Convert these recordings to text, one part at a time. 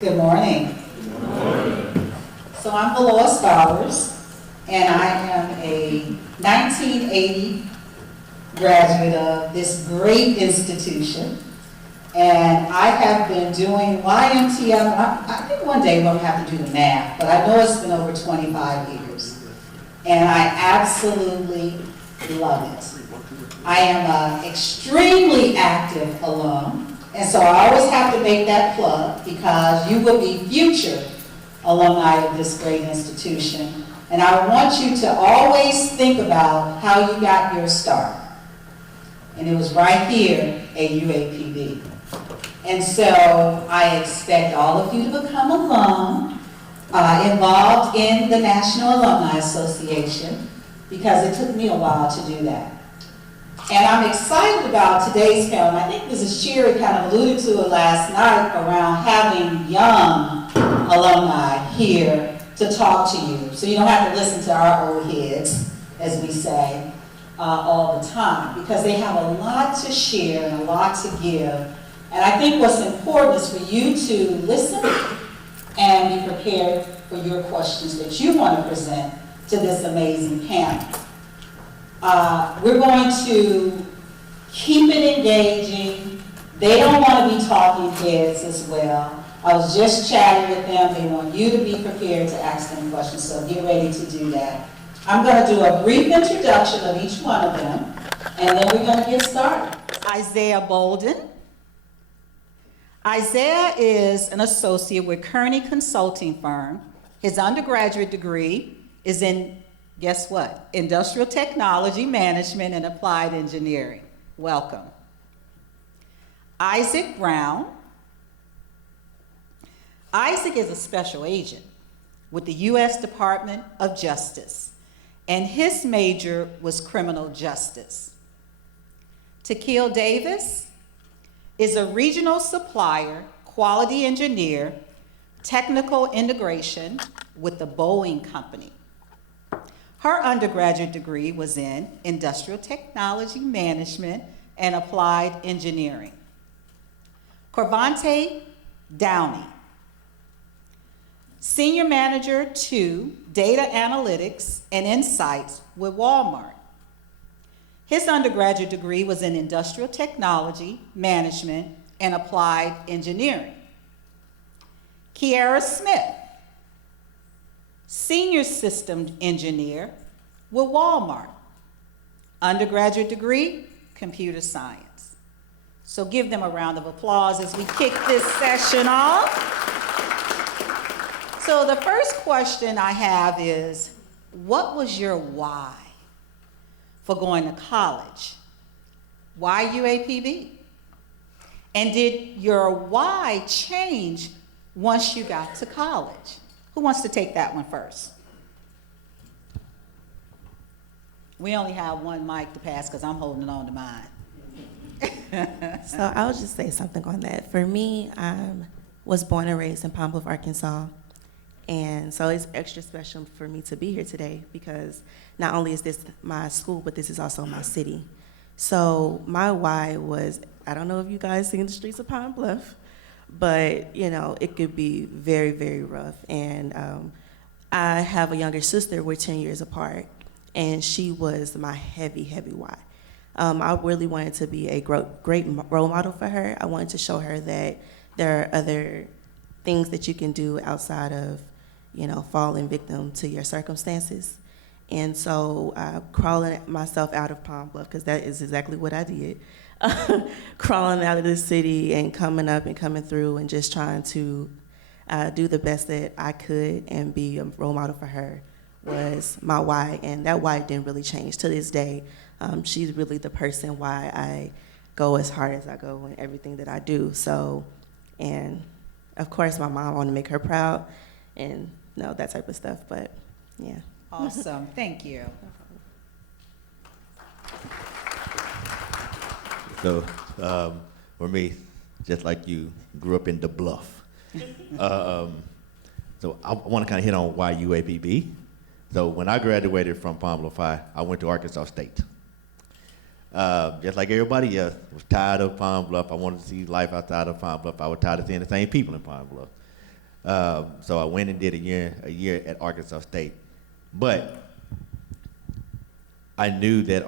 Good morning. So I'm Lois Bowers, and I am a 1980 graduate of this great institution. And I have been doing YMTF. I think one day we'll have to do the math, but I know it's been over 25 years. And I absolutely love it. I am an extremely active alum. And so I always have to make that plug because you will be future alumni of this great institution. And I want you to always think about how you got your start. And it was right here at UAPB. And so I expect all of you to become alum, involved in the National Alumni Association, because it took me a while to do that. And I'm excited about today's panel. I think Mrs. Cherry kind of alluded to it last night around having young alumni here to talk to you. So you don't have to listen to our old heads, as we say, all the time, because they have a lot to share and a lot to give. And I think what's important is for you to listen and be prepared for your questions that you want to present to this amazing panel. We're going to keep it engaging. They don't want to be talking heads as well. I was just chatting with them. They want you to be prepared to ask them questions, so get ready to do that. I'm going to do a brief introduction of each one of them, and then we're going to get started. Isaiah Bolden. Isaiah is an associate with Kearney Consulting Firm. His undergraduate degree is in, guess what? Industrial Technology Management and Applied Engineering. Welcome. Isaac Brown. Isaac is a special agent with the U.S. Department of Justice, and his major was criminal justice. Tequil Davis is a regional supplier, quality engineer, technical integration with the Boeing Company. Her undergraduate degree was in Industrial Technology Management and Applied Engineering. Corvante Downey, Senior Manager 2, Data Analytics and Insights with Walmart. His undergraduate degree was in Industrial Technology Management and Applied Engineering. Kiara Smith, Senior Systems Engineer with Walmart. Undergraduate degree, Computer Science. So give them a round of applause as we kick this session off. So the first question I have is, what was your why for going to college? Why UAPB? And did your why change once you got to college? Who wants to take that one first? We only have one mic to pass because I'm holding on to mine. So I'll just say something on that. For me, I was born and raised in Pine Bluff, Arkansas. And so it's extra special for me to be here today because not only is this my school, but this is also my city. So my why was, I don't know if you guys seen the streets of Pine Bluff, but you know, it could be very, very rough. And I have a younger sister, we're 10 years apart, and she was my heavy, heavy why. I really wanted to be a great role model for her. I wanted to show her that there are other things that you can do outside of, you know, falling victim to your circumstances. And so crawling myself out of Pine Bluff, because that is exactly what I did, crawling out of the city and coming up and coming through and just trying to do the best that I could and be a role model for her was my why. And that why didn't really change to this day. She's really the person why I go as hard as I go in everything that I do. So, and of course, my mom, I want to make her proud and that type of stuff, but yeah. Awesome, thank you. So, for me, just like you, grew up in the Bluff. So I want to kind of hit on why UAPB. So when I graduated from Pine Bluff High, I went to Arkansas State. Just like everybody else, was tired of Pine Bluff. I wanted to see life outside of Pine Bluff. I was tired of seeing the same people in Pine Bluff. So I went and did a year at Arkansas State. But I knew that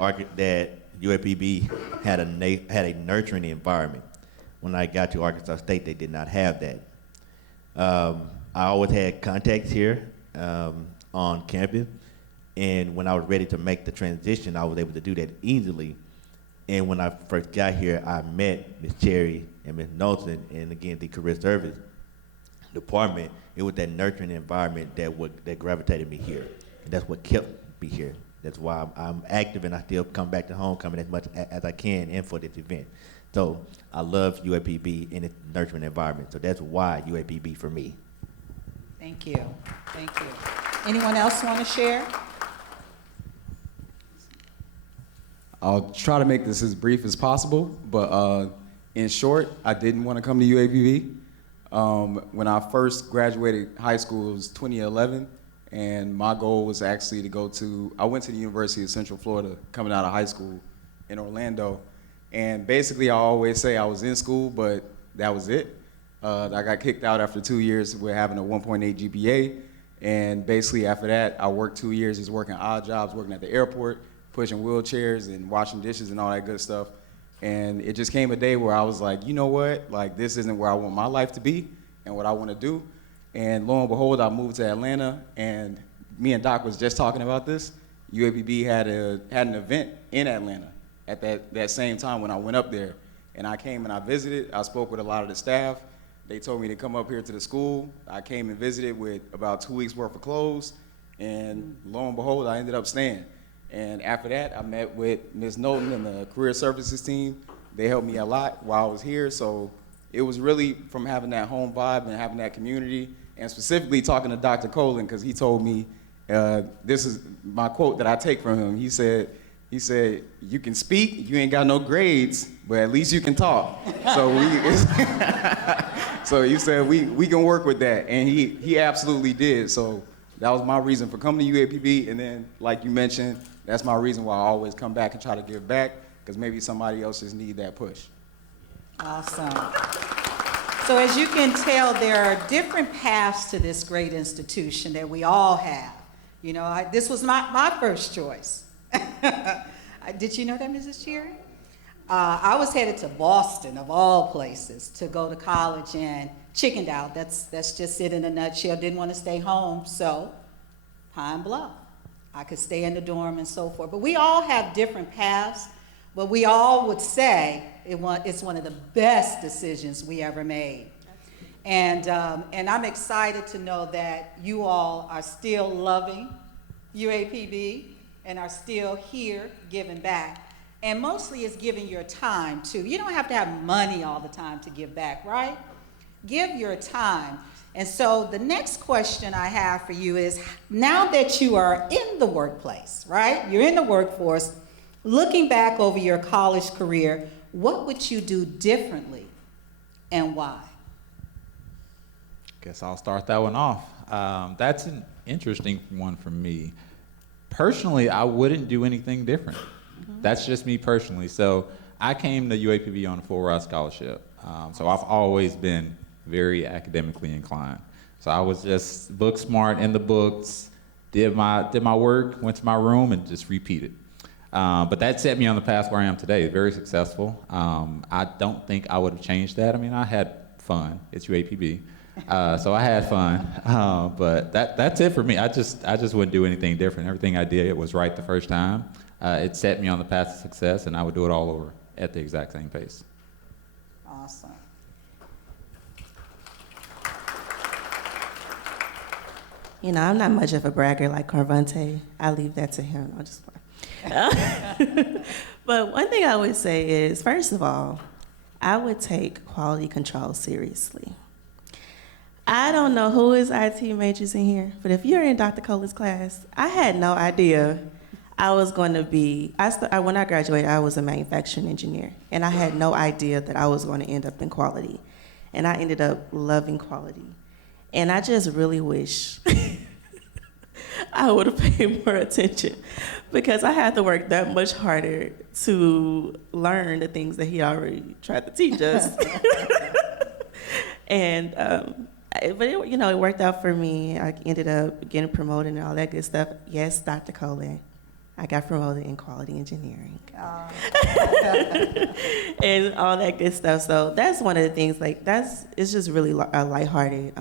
UAPB had a nurturing environment. When I got to Arkansas State, they did not have that. I always had contacts here on campus, and when I was ready to make the transition, I was able to do that easily. And when I first got here, I met Ms. Cherry and Ms. Knowlton, and again, the career service department. It was that nurturing environment that gravitated me here. And that's what kept me here. That's why I'm active, and I still come back to homecoming as much as I can and for this event. So I love UAPB in its nurturing environment. So that's why UAPB for me. Thank you. Thank you. Anyone else want to share? I'll try to make this as brief as possible, but in short, I didn't want to come to UAPB. When I first graduated high school, it was 2011, and my goal was actually to I went to the University of Central Florida coming out of high school in Orlando, and basically I always say I was in school, but that was it. I got kicked out after 2 years with having a 1.8 GPA, and basically after that, I worked 2 years just working odd jobs, working at the airport, pushing wheelchairs and washing dishes and all that good stuff. And it just came a day where I was like, you know what, like this isn't where I want my life to be and what I want to do. And lo and behold, I moved to Atlanta, and me and Doc was just talking about this. UAPB had an event in Atlanta at that same time when I went up there. And I came and I visited, I spoke with a lot of the staff. They told me to come up here to the school. I came and visited with about 2 weeks worth of clothes, and lo and behold, I ended up staying. And after that, I met with Ms. Knowlton and the career services team. They helped me a lot while I was here. So it was really from having that home vibe and having that community, and specifically talking to Dr. Colin, because he told me, this is my quote that I take from him. He said, you can speak, you ain't got no grades, but at least you can talk. So he said, we can work with that. And he absolutely did. So that was my reason for coming to UAPB. And then, like you mentioned, that's my reason why I always come back and try to give back, because maybe somebody else just need that push. Awesome. So as you can tell, there are different paths to this great institution that we all have. You know, this was my first choice. Did you know that, Mrs. Cherry? I was headed to Boston, of all places, to go to college, and chickened out. That's just it in a nutshell. Didn't want to stay home, so Pine Bluff. I could stay in the dorm and so forth. But we all have different paths, but we all would say it's one of the best decisions we ever made. And I'm excited to know that you all are still loving UAPB and are still here giving back. And mostly it's giving your time too. You don't have to have money all the time to give back, right? Give your time. And so the next question I have for you is, now that you are in the workplace, right? You're in the workforce, looking back over your college career, what would you do differently and why? Guess I'll start that one off. That's an interesting one for me. Personally, I wouldn't do anything different. That's just me personally. So I came to UAPB on a full ride scholarship. So I've always been very academically inclined. So I was just book smart in the books, did my work, went to my room, and just repeated. But that set me on the path where I am today, very successful. I don't think I would have changed that. I mean, I had fun. It's UAPB. So I had fun, but that's it for me. I just wouldn't do anything different. Everything I did was right the first time. It set me on the path to success, and I would do it all over at the exact same pace. Awesome. You know, I'm not much of a bragger like Carvante. I leave that to him. I'll just But one thing I would say is, first of all, I would take quality control seriously. I don't know who is IT majors in here, but if you're in Dr. Cole's class, I had no idea I was going to be, when I graduated, I was a manufacturing engineer, and I had no idea that I was going to end up in quality. And I ended up loving quality. And I just really wish I would have paid more attention, because I had to work that much harder to learn the things that he already tried to teach us. And But it, you know, it worked out for me. I ended up getting promoted and all that good stuff. Yes, Dr. Colley, I got promoted in quality engineering and all that good stuff. So that's one of the things. Like it's just really a lighthearted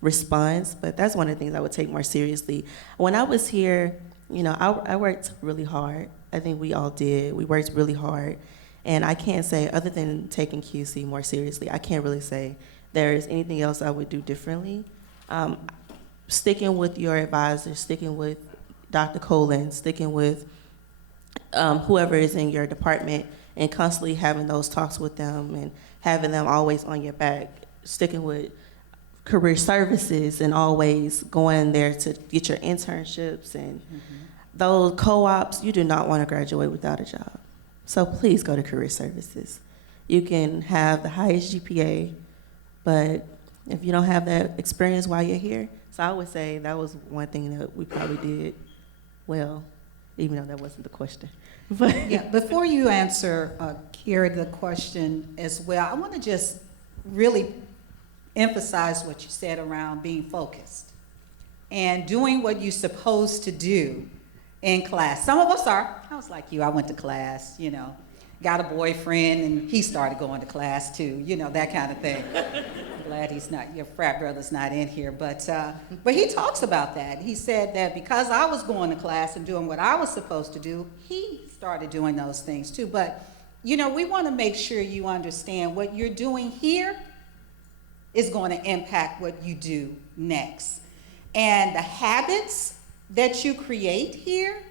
response. But that's one of the things I would take more seriously. When I was here, you know, I worked really hard. I think we all did. We worked really hard. And I can't say, other than taking QC more seriously, I can't really say there's anything else I would do differently. Sticking with your advisor, sticking with Dr. Colin, sticking with whoever is in your department, and constantly having those talks with them and having them always on your back, sticking with career services and always going there to get your internships and those co-ops. You do not want to graduate without a job. So please go to career services. You can have the highest GPA, but if you don't have that experience while you're here, so I would say that was one thing that we probably did well, even though that wasn't the question. But Yeah, before you answer, Kira, the question as well, I want to just really emphasize what you said around being focused and doing what you're supposed to do in class. Some of us are. I was like you. I went to class, you know, got a boyfriend, and he started going to class too, you know, that kind of thing. I'm glad he's not, your frat brother's not in here, but he talks about that. He said that because I was going to class and doing what I was supposed to do, he started doing those things too. But, you know, we want to make sure you understand what you're doing here is going to impact what you do next. And the habits that you create here,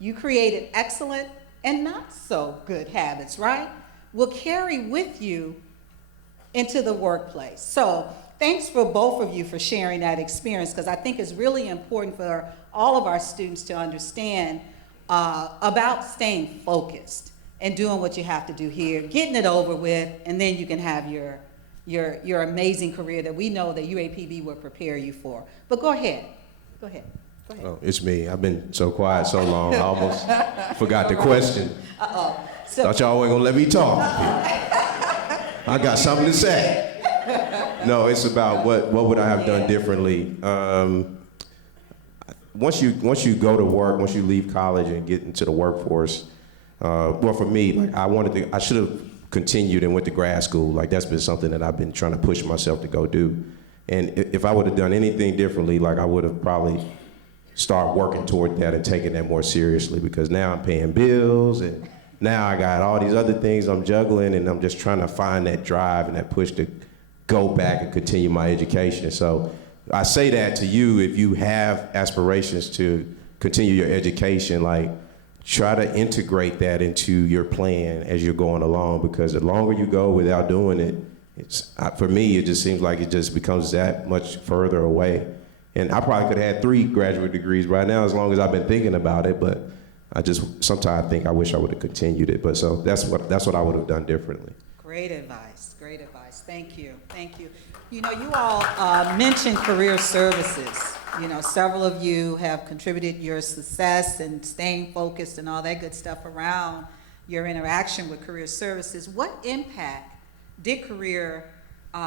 you created excellent and not so good habits, right? Will carry with you into the workplace. So thanks for both of you for sharing that experience, because I think it's really important for all of our students to understand about staying focused and doing what you have to do here, getting it over with, and then you can have your amazing career that we know that UAPB will prepare you for. But go ahead. Go ahead. Oh, it's me. I've been so quiet so long, I almost forgot the question. So, Thought y'all weren't gonna let me talk. I got something to say. No, it's about what would I have done differently. Once you go to work, once you leave college and get into the workforce, well, for me, like I should have continued and went to grad school. Like that's been something that I've been trying to push myself to go do. And if I would have done anything differently, like I would have probably start working toward that and taking that more seriously, because now I'm paying bills and now I got all these other things I'm juggling, and I'm just trying to find that drive and that push to go back and continue my education. So I say that to you, if you have aspirations to continue your education, like try to integrate that into your plan as you're going along, because the longer you go without doing it, for me, it just seems like it just becomes that much further away. And I probably could have had 3 graduate degrees right now as long as I've been thinking about it, but I just sometimes think I wish I would have continued it. But so that's what I would have done differently. great advice, great advice. Thank you, thank you. You know, you all mentioned career services. You know, several of you have contributed your success and staying focused and all that good stuff around your interaction with career services. What impact did career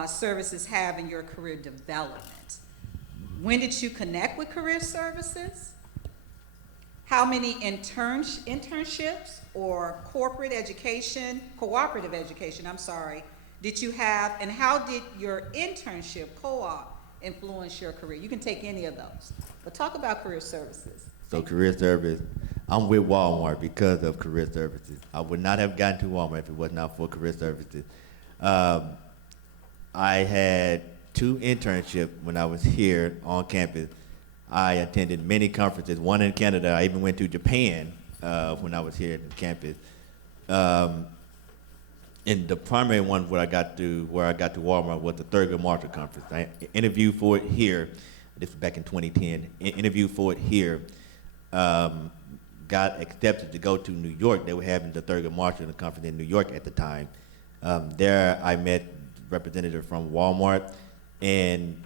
services have in your career development? When did you connect with career services? How many internships or cooperative education, did you have, and how did your internship co-op influence your career? You can take any of those, but talk about career services. So career service, I'm with Walmart because of career services. I would not have gotten to Walmart if it was not for career services. I had 2 internships when I was here on campus. I attended many conferences, one in Canada. I even went to Japan when I was here at campus. And the primary one where I got to Walmart was the Thurgood Marshall Conference. I interviewed for it here. This was back in 2010. Interviewed for it here. Got accepted to go to New York. They were having the Thurgood Marshall Conference in New York at the time. There I met representative from Walmart, and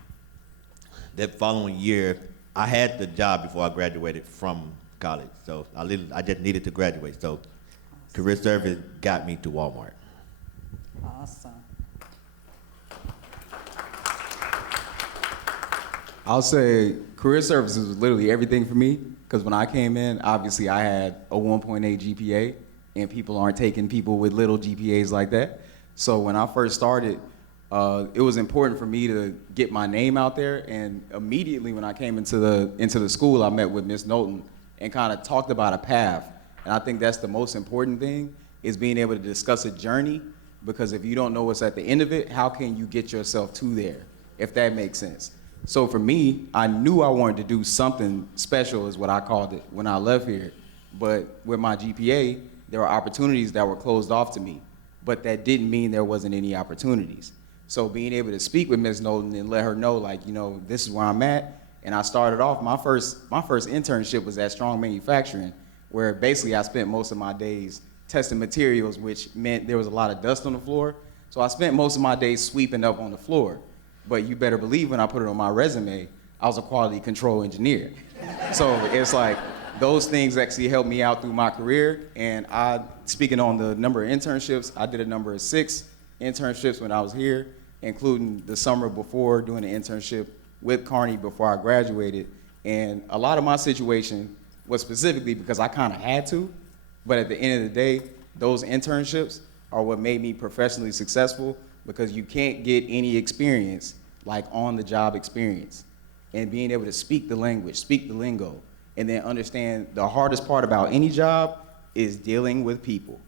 that following year, I had the job before I graduated from college. So I just needed to graduate. So career service got me to Walmart. Awesome. I'll say career services was literally everything for me, because when I came in, obviously I had a 1.8 GPA, and people aren't taking people with little GPAs like that. So when I first started, it was important for me to get my name out there, and immediately when I came into the school, I met with Miss Knowlton and kind of talked about a path. And I think that's the most important thing, is being able to discuss a journey, because if you don't know what's at the end of it, how can you get yourself to there, if that makes sense? So for me, I knew I wanted to do something special, is what I called it, when I left here. But with my GPA, there were opportunities that were closed off to me, but that didn't mean there wasn't any opportunities. So being able to speak with Ms. Knowlton and let her know, like, you know, this is where I'm at. And I started off, my first internship was at Strong Manufacturing, where basically I spent most of my days testing materials, which meant there was a lot of dust on the floor. So I spent most of my days sweeping up on the floor. But you better believe when I put it on my resume, I was a quality control engineer. So it's like, those things actually helped me out through my career. And speaking on the number of internships, I did a number of 6 internships when I was here, including the summer before doing an internship with Kearney before I graduated. And a lot of my situation was specifically because I kind of had to, but at the end of the day, those internships are what made me professionally successful, because you can't get any experience like on-the-job experience. And being able to speak the language, speak the lingo, and then understand the hardest part about any job is dealing with people,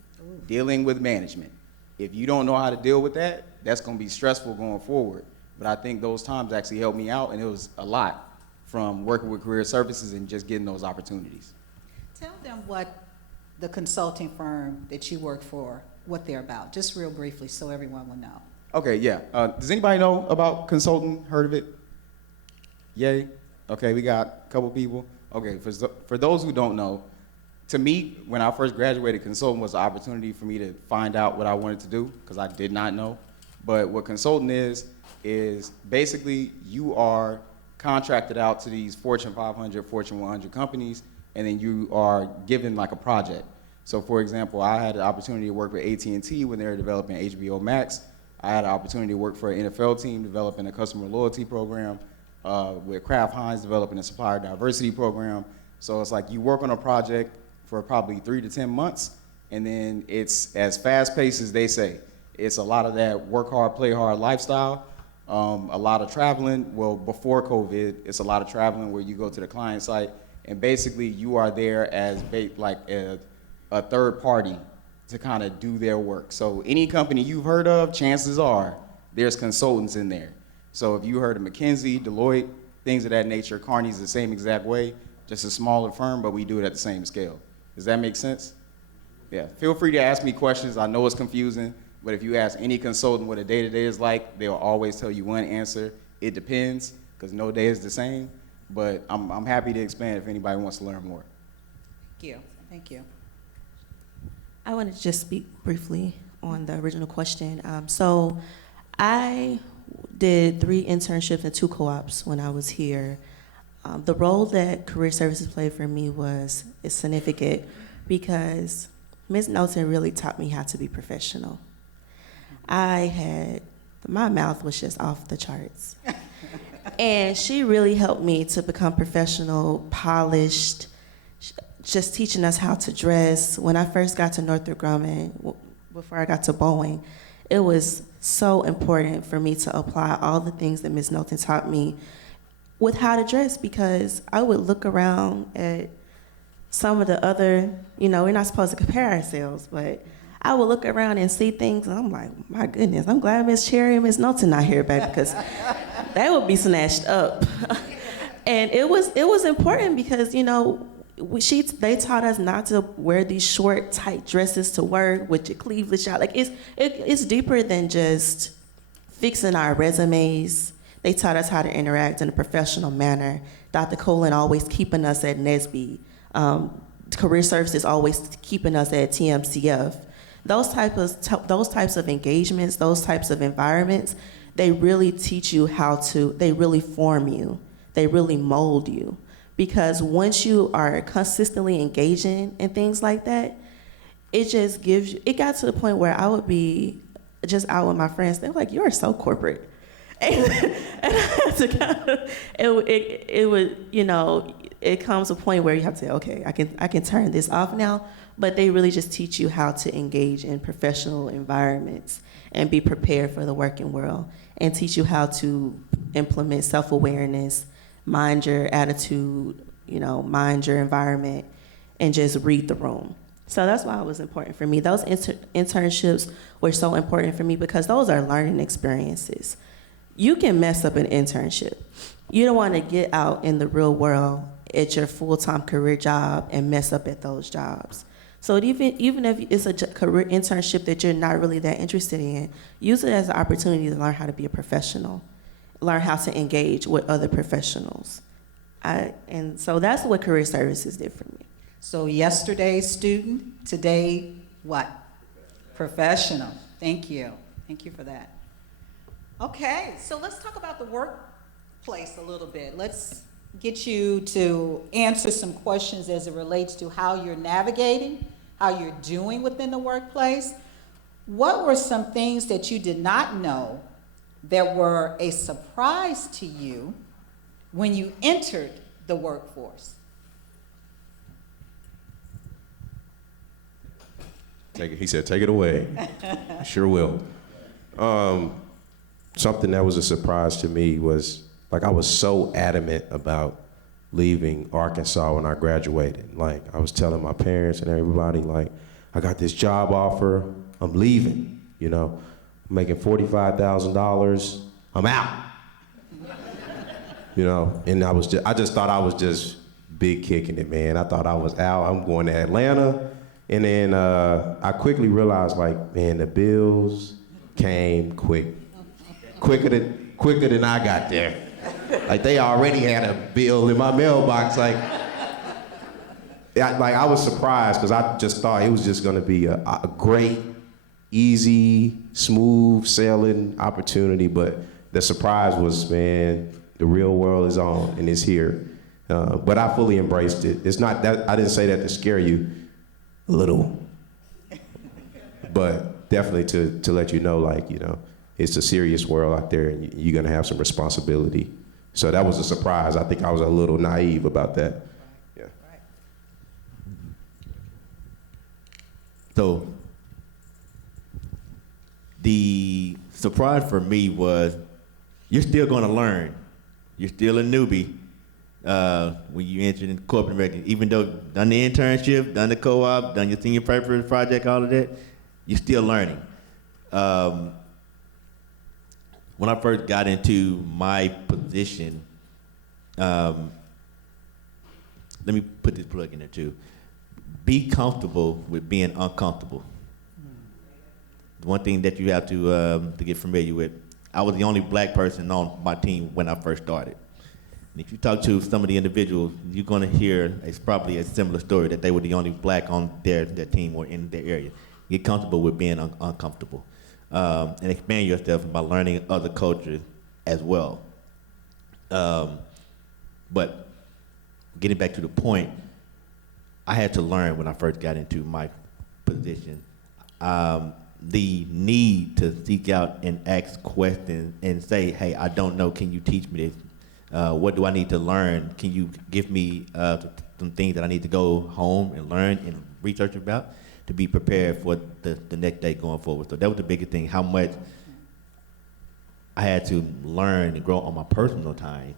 dealing with management. If you don't know how to deal with that, that's gonna be stressful going forward. But I think those times actually helped me out, and it was a lot from working with career services and just getting those opportunities. Tell them what the consulting firm that you work for, what they're about, just real briefly so everyone will know. Okay, yeah. Does anybody know about consulting? Heard of it? Yay? Okay, we got a couple people. Okay, for those who don't know, to me, when I first graduated, consulting was an opportunity for me to find out what I wanted to do, because I did not know. But what consulting is basically you are contracted out to these Fortune 500, Fortune 100 companies, and then you are given like a project. So for example, I had the opportunity to work with AT&T when they were developing HBO Max. I had an opportunity to work for an NFL team developing a customer loyalty program, with Kraft Heinz developing a supplier diversity program. So it's like you work on a project for probably 3 to 10 months, and then it's as fast-paced as they say. It's a lot of that work hard, play hard lifestyle, a lot of traveling. Well, before COVID, it's a lot of traveling where you go to the client site, and basically you are there as like a third party to kind of do their work. So any company you've heard of, chances are there's consultants in there. So if you heard of McKinsey, Deloitte, things of that nature, Kearney's the same exact way, just a smaller firm, but we do it at the same scale. Does that make sense? Yeah, feel free to ask me questions. I know it's confusing, but if you ask any consultant what a day-to-day is like, they'll always tell you one answer. It depends, because no day is the same, but I'm happy to expand if anybody wants to learn more. Thank you. Thank you. I want to just speak briefly on the original question. So I did 3 internships and 2 co-ops when I was here. The role that career services played for me is significant, because Ms. Knowlton really taught me how to be professional. My mouth was just off the charts. And she really helped me to become professional, polished, just teaching us how to dress. When I first got to Northrop Grumman, before I got to Boeing, it was so important for me to apply all the things that Ms. Knowlton taught me with how to dress, because I would look around at some of the other, we're not supposed to compare ourselves, but I would look around and see things, and I'm like, my goodness, I'm glad Ms. Cherry and Ms. Knowlton not here, baby, because they would be snatched up. And it was important because, they taught us not to wear these short, tight dresses to work with your cleavage out. Like, it's deeper than just fixing our resumes. They taught us how to interact in a professional manner. Dr. Colin always keeping us at NSBE. Career Services always keeping us at TMCF. Those types of engagements, those types of environments, they really teach you they really form you. They really mold you. Because once you are consistently engaging in things like that, it got to the point where I would be just out with my friends. They're like, you're so corporate. And I had to kind of, it would, you know, it comes a point where you have to say, okay, I can turn this off now. But they really just teach you how to engage in professional environments and be prepared for the working world, and teach you how to implement self-awareness, mind your attitude, you know, mind your environment, and just read the room. So that's why it was important for me. Those internships were so important for me because those are learning experiences. You can mess up an internship. You don't want to get out in the real world at your full-time career job and mess up at those jobs. So even if it's a career internship that you're not really that interested in, use it as an opportunity to learn how to be a professional, learn how to engage with other professionals. And so that's what career services did for me. So yesterday's student, today what? Professional. Thank you. Thank you for that. Okay, so let's talk about the workplace a little bit. Let's get you to answer some questions as it relates to how you're navigating, how you're doing within the workplace. What were some things that you did not know that were a surprise to you when you entered the workforce? He said, take it away. Sure will. Something that was a surprise to me was, like, I was so adamant about leaving Arkansas when I graduated. Like, I was telling my parents and everybody, like, I got this job offer, I'm leaving, you know, I'm making $45,000, I'm out. You know, and I just thought I was just big kicking it, man. I thought I was out, I'm going to Atlanta. And then I quickly realized, like, man, the bills came quicker than I got there. Like, they already had a bill in my mailbox. Like I was surprised because I just thought it was just gonna be a great, easy, smooth sailing opportunity. But the surprise was, man, the real world is on and it's here. But I fully embraced it. It's not that, I didn't say that to scare you. A little, but definitely to let you know, like, you know, it's a serious world out there and you're gonna have some responsibility. So that was a surprise. I think I was a little naive about that. Yeah. So the surprise for me was you're still gonna learn. You're still a newbie. When you enter in corporate America, even though done the internship, done the co-op, done your senior preference project, all of that, you're still learning. When I first got into my position, let me put this plug in there too. Be comfortable with being uncomfortable. The one thing that you have to get familiar with, I was the only black person on my team when I first started. If you talk to some of the individuals, you're going to hear it's probably a similar story that they were the only black on their team or in their area. Get comfortable with being uncomfortable and expand yourself by learning other cultures as well. But getting back to the point, I had to learn when I first got into my position the need to seek out and ask questions and say, hey, I don't know, can you teach me this? What do I need to learn? Can you give me some things that I need to go home and learn and research about to be prepared for the next day going forward? So that was the biggest thing, how much I had to learn and grow on my personal time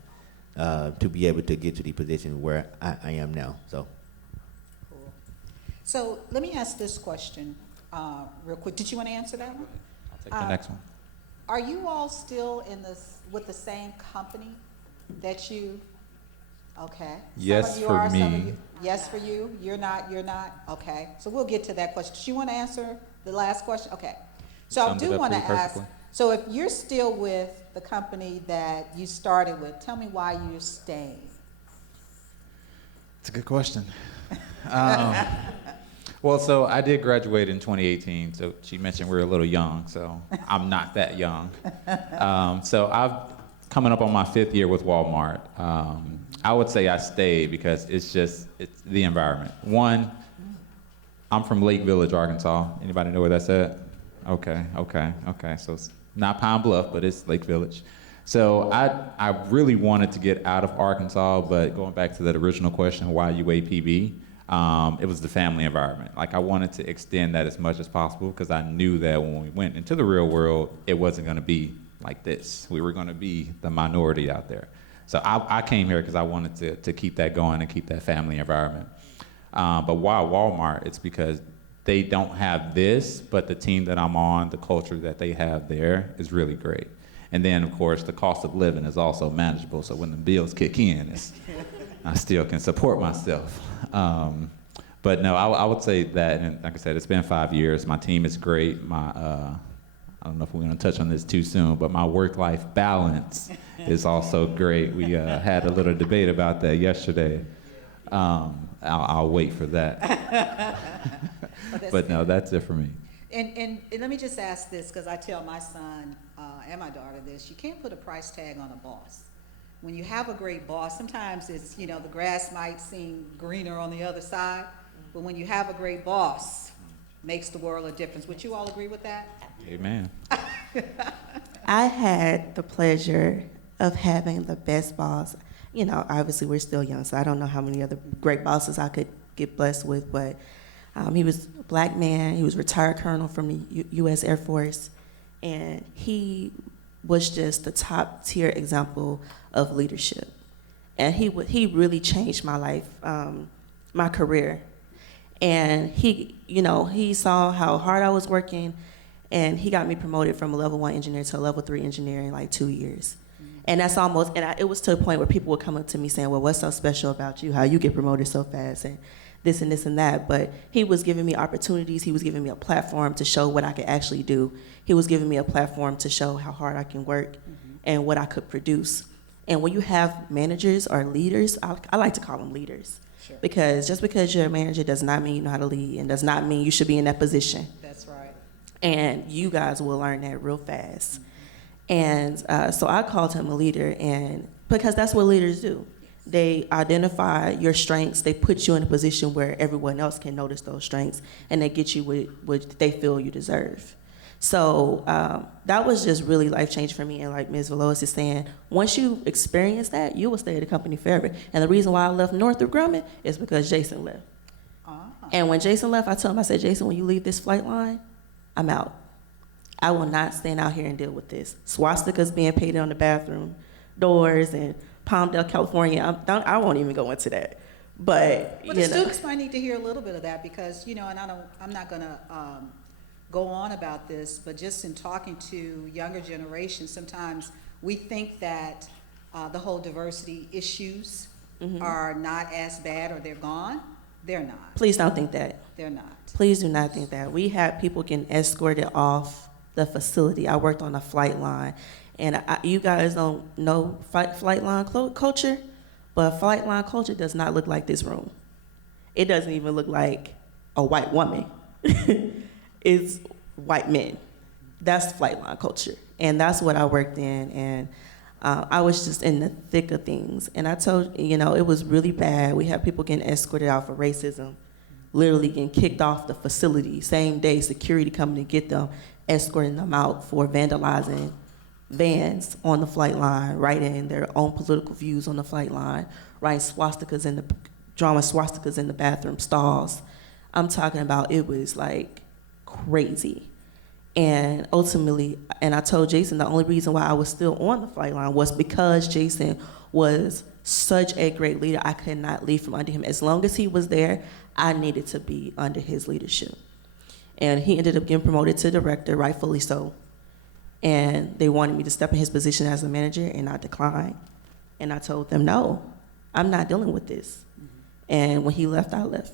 to be able to get to the position where I am now. So. Cool. So let me ask this question real quick. Did you want to answer that one? I'll take the next one. Are you all still with the same company that you, okay. Yes, some of you for are, me. Some of you, yes, for you. You're not, okay. So we'll get to that question. Do you want to answer the last question? Okay. So I do want to ask, so if you're still with the company that you started with, tell me why you're staying. It's a good question. Well, so I did graduate in 2018, so she mentioned we're a little young, so I'm not that young. So I've coming up on my 5th year with Walmart. I would say I stayed because it's the environment. One, I'm from Lake Village, Arkansas. Anybody know where that's at? Okay. So it's not Pine Bluff, but it's Lake Village. So I really wanted to get out of Arkansas, but going back to that original question, why UAPB? It was the family environment. Like, I wanted to extend that as much as possible because I knew that when we went into the real world, it wasn't going to be like this. We were going to be the minority out there. So I came here because I wanted to keep that going and keep that family environment. But why Walmart? It's because they don't have this, but the team that I'm on, the culture that they have there is really great. And then, of course, the cost of living is also manageable. So when the bills kick in, I still can support myself. But no, I would say that, and like I said, it's been 5 years. My team is great. I don't know if we're going to touch on this too soon, but my work-life balance is also great. We had a little debate about that yesterday. I'll wait for that. But no, that's it for me. And let me just ask this, because I tell my son and my daughter this: you can't put a price tag on a boss. When you have a great boss, sometimes it's, the grass might seem greener on the other side, but when you have a great boss, makes the world a difference. Would you all agree with that? Amen. I had the pleasure of having the best boss. Obviously we're still young, so I don't know how many other great bosses I could get blessed with, but he was a black man. He was a retired colonel from the U.S. Air Force, and he was just the top tier example of leadership. And he really changed my life, my career. And he saw how hard I was working, and he got me promoted from a level 1 engineer to a level 3 engineer in like 2 years. And that's almost, it was to a point where people would come up to me saying, well, what's so special about you? How you get promoted so fast? And this and this and that. But he was giving me opportunities. He was giving me a platform to show what I could actually do. He was giving me a platform to show how hard I can work and what I could produce. And when you have managers or leaders, I like to call them leaders. Sure. Because just because you're a manager does not mean you know how to lead, and does not mean you should be in that position. That's right. And you guys will learn that real fast. And so I called him a leader, and because that's what leaders do. They identify your strengths, they put you in a position where everyone else can notice those strengths, and they get you what they feel you deserve. So that was just really life-changing for me. And like Ms. Veloz is saying, once you experience that, you will stay at the company forever. And the reason why I left Northrop Grumman is because Jason left. And when Jason left, I told him, I said, Jason, when you leave this flight line, I'm out. I will not stand out here and deal with this. Swastikas being painted on the bathroom doors and Palmdale, California, I won't even go into that. But the students might need to hear a little bit of that because, and I'm not going to go on about this, but just in talking to younger generations, sometimes we think that the whole diversity issues are not as bad or they're gone. They're not. Please don't think that. They're not. Please do not think that. We had people getting escorted off the facility. I worked on a flight line, and you guys don't know flight line culture, but flight line culture does not look like this room. It doesn't even look like a white woman. It's white men. That's flight line culture, and that's what I worked in, and I was just in the thick of things. And I told it was really bad. We had people getting escorted out for racism, literally getting kicked off the facility, same day, security coming to get them, escorting them out for vandalizing vans on the flight line, writing their own political views on the flight line, drawing swastikas in the bathroom stalls. I'm talking about, it was like crazy. And ultimately, and I told Jason the only reason why I was still on the flight line was because Jason was such a great leader. I could not leave from under him. As long as he was there, I needed to be under his leadership. And he ended up getting promoted to director, rightfully so. And they wanted me to step in his position as a manager, and I declined. And I told them, no, I'm not dealing with this. And when he left, I left.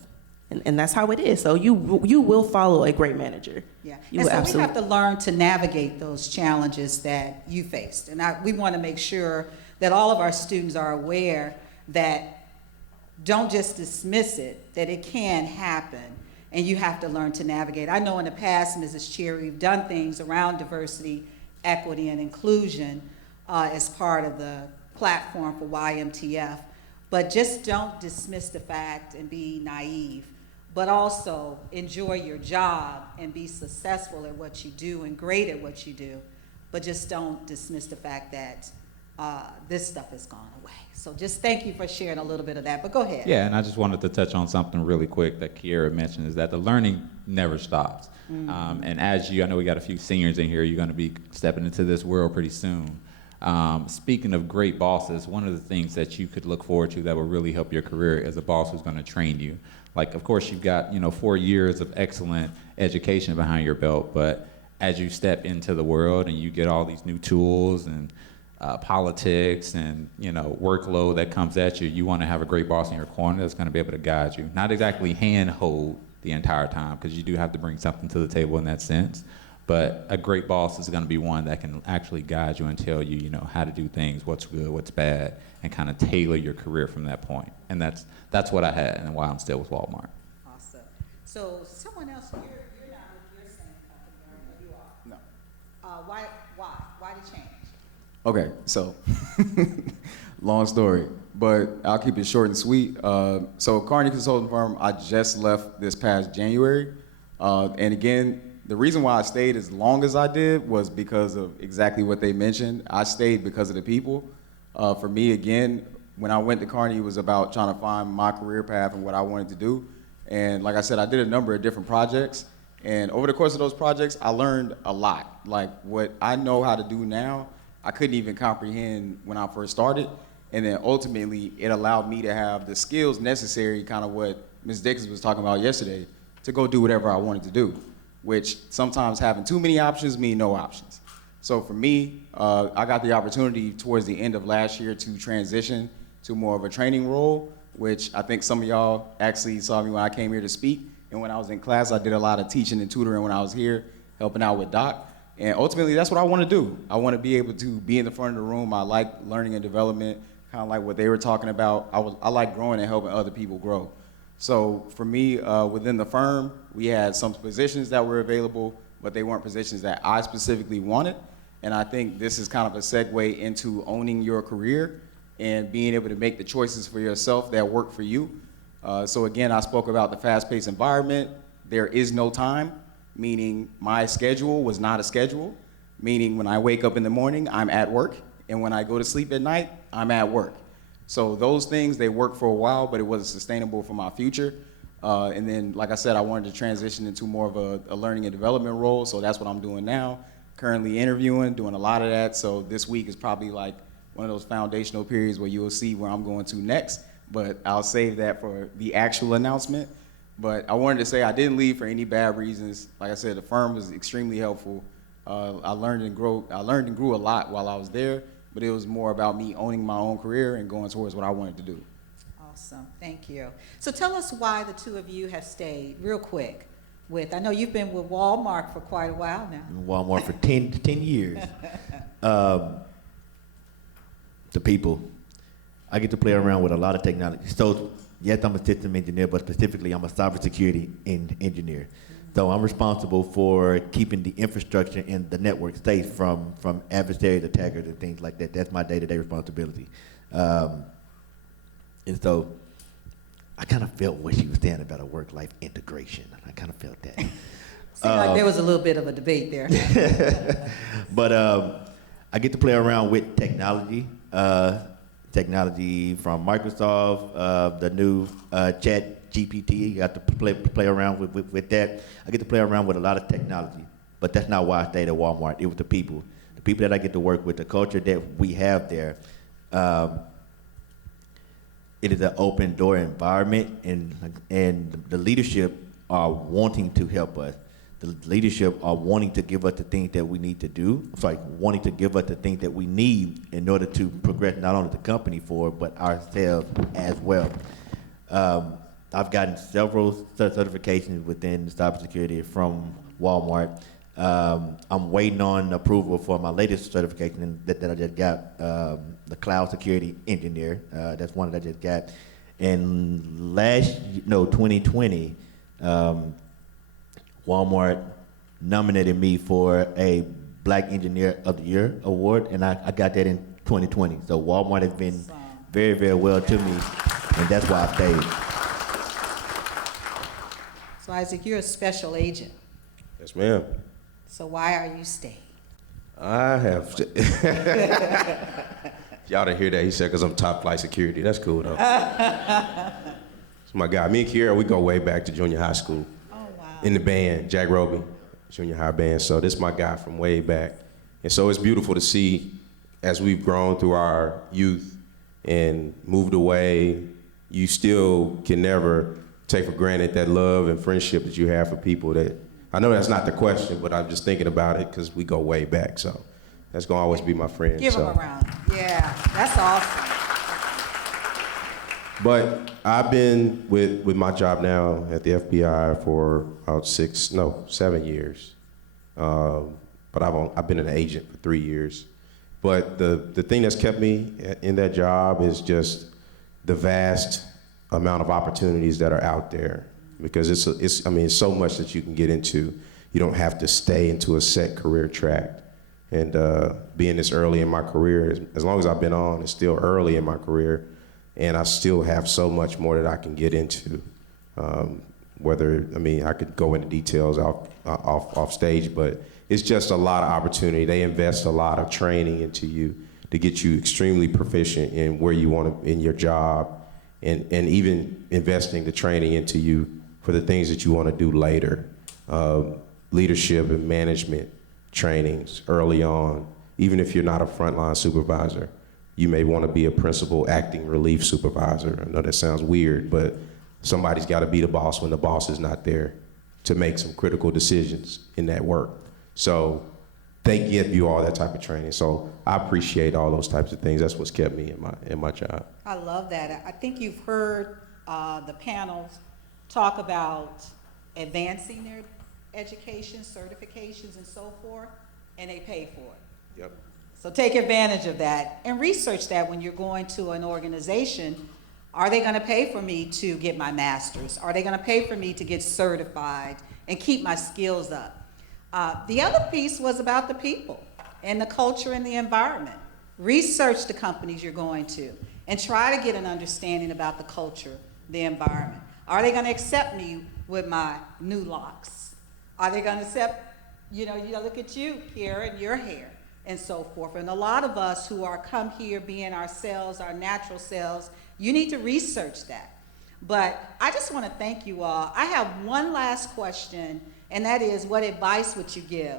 And that's how it is. So you will follow a great manager. Yeah, you and so absolutely. we have to learn to navigate those challenges that you faced. And we want to make sure that all of our students are aware that don't just dismiss it, that it can happen, and you have to learn to navigate. I know in the past, Mrs. Cherry, we've done things around diversity, equity, and inclusion as part of the platform for YMTF, but just don't dismiss the fact and be naive, but also enjoy your job and be successful at what you do and great at what you do, but just don't dismiss the fact that this stuff has gone away. So just thank you for sharing a little bit of that, but go ahead. Yeah, and I just wanted to touch on something really quick that Kiera mentioned, is that the learning never stops. And as I know we got a few seniors in here, you're going to be stepping into this world pretty soon. Speaking of great bosses, one of the things that you could look forward to that will really help your career is a boss who's going to train you. Like, of course, you've got 4 years of excellent education behind your belt, but as you step into the world and you get all these new tools and politics and workload that comes at you, you want to have a great boss in your corner that's going to be able to guide you. Not exactly handhold the entire time, because you do have to bring something to the table in that sense. But a great boss is going to be one that can actually guide you and tell you, how to do things, what's good, what's bad, and kind of tailor your career from that point. And that's what I had, and why I'm still with Walmart. Awesome. So someone else, you're not with your same company, or you are? No. Why the change? Okay, so long story, but I'll keep it short and sweet. So Carney Consulting Firm, I just left this past January. And again, the reason why I stayed as long as I did was because of exactly what they mentioned. I stayed because of the people. For me, again, when I went to Carney, it was about trying to find my career path and what I wanted to do. And like I said, I did a number of different projects. And over the course of those projects, I learned a lot. Like, what I know how to do now, I couldn't even comprehend when I first started. And then ultimately, it allowed me to have the skills necessary, kind of what Ms. Dixon was talking about yesterday, to go do whatever I wanted to do, which sometimes having too many options mean no options. So for me, I got the opportunity towards the end of last year to transition to more of a training role, which I think some of y'all actually saw me when I came here to speak. And when I was in class, I did a lot of teaching and tutoring when I was here, helping out with Doc. And ultimately, that's what I want to do. I want to be able to be in the front of the room. I like learning and development, kind of like what they were talking about. I like growing and helping other people grow. So for me, within the firm, we had some positions that were available, but they weren't positions that I specifically wanted. And I think this is kind of a segue into owning your career and being able to make the choices for yourself that work for you. So again, I spoke about the fast-paced environment. There is no time, meaning my schedule was not a schedule, meaning when I wake up in the morning, I'm at work, and when I go to sleep at night, I'm at work. So those things, they worked for a while, but it wasn't sustainable for my future. And then, like I said, I wanted to transition into more of a learning and development role, so that's what I'm doing now. Currently interviewing, doing a lot of that, so this week is probably like one of those foundational periods where you'll see where I'm going to next, but I'll save that for the actual announcement. But I wanted to say I didn't leave for any bad reasons. Like I said, the firm was extremely helpful. I learned and grew a lot while I was there, but it was more about me owning my own career and going towards what I wanted to do. Awesome, thank you. So tell us why the two of you have stayed, real quick, I know you've been with Walmart for quite a while now. Walmart for 10 years. The people. I get to play around with a lot of technology. So yes, I'm a system engineer, but specifically I'm a cybersecurity engineer. So I'm responsible for keeping the infrastructure and the network safe from adversaries, attackers, and things like that. That's my day-to-day responsibility. And so I kind of felt what she was saying about a work-life integration. I kind of felt that. Seemed like there was a little bit of a debate there. But I get to play around with technology. Technology from Microsoft, the new Chat GPT. I got to play around with that. I get to play around with a lot of technology, but that's not why I stayed at Walmart. It was the people that I get to work with, the culture that we have there. It is an open door environment, and the leadership are wanting to help us. The leadership are wanting to give us the things that we need to do. Wanting to give us the things that we need in order to progress not only the company forward, but ourselves as well. I've gotten several certifications within cybersecurity from Walmart. I'm waiting on approval for my latest certification that I just got, the cloud security engineer. That's one that I just got. And 2020, Walmart nominated me for a Black Engineer of the Year award, and I got that in 2020. So Walmart has been very, very well to me, and that's why I stayed. So Isaac, you're a special agent. Yes, ma'am. So why are you staying? I have to. Y'all didn't hear that. He said, because I'm top flight security. That's cool, though. It's my guy. Me and Kiera, we go way back to junior high school. Oh, wow. In the band, Jack Roby, junior high band. So this is my guy from way back. And so it's beautiful to see as we've grown through our youth and moved away, you still can never take for granted that love and friendship that you have for people that, I know that's not the question, but I'm just thinking about it because we go way back. So that's gonna always be my friend. Give him a round. Yeah, that's awesome. But I've been with my job now at the FBI for about 7 years. But I've been an agent for 3 years. But the thing that's kept me in that job is just the vast amount of opportunities that are out there. Because it's so much that you can get into. You don't have to stay into a set career track. And being this early in my career, as long as I've been on, it's still early in my career. And I still have so much more that I can get into. I could go into details off stage, but it's just a lot of opportunity. They invest a lot of training into you to get you extremely proficient in where you want to, in your job, and even investing the training into you for the things that you want to do later. Leadership and management trainings early on. Even if you're not a frontline supervisor, you may want to be a principal acting relief supervisor. I know that sounds weird, but somebody's got to be the boss when the boss is not there to make some critical decisions in that work. So they give you all that type of training. So I appreciate all those types of things. That's what's kept me in my job. I love that. I think you've heard the panels talk about advancing their education, certifications, and so forth, and they pay for it. Yep. So take advantage of that and research that when you're going to an organization. Are they going to pay for me to get my master's? Are they going to pay for me to get certified and keep my skills up? The other piece was about the people and the culture and the environment. Research the companies you're going to and try to get an understanding about the culture, the environment. Are they going to accept me with my new locks? Are they going to accept, look at you here and your hair and so forth. And a lot of us who are come here being ourselves, our natural selves, you need to research that. But I just want to thank you all. I have one last question, and that is, what advice would you give?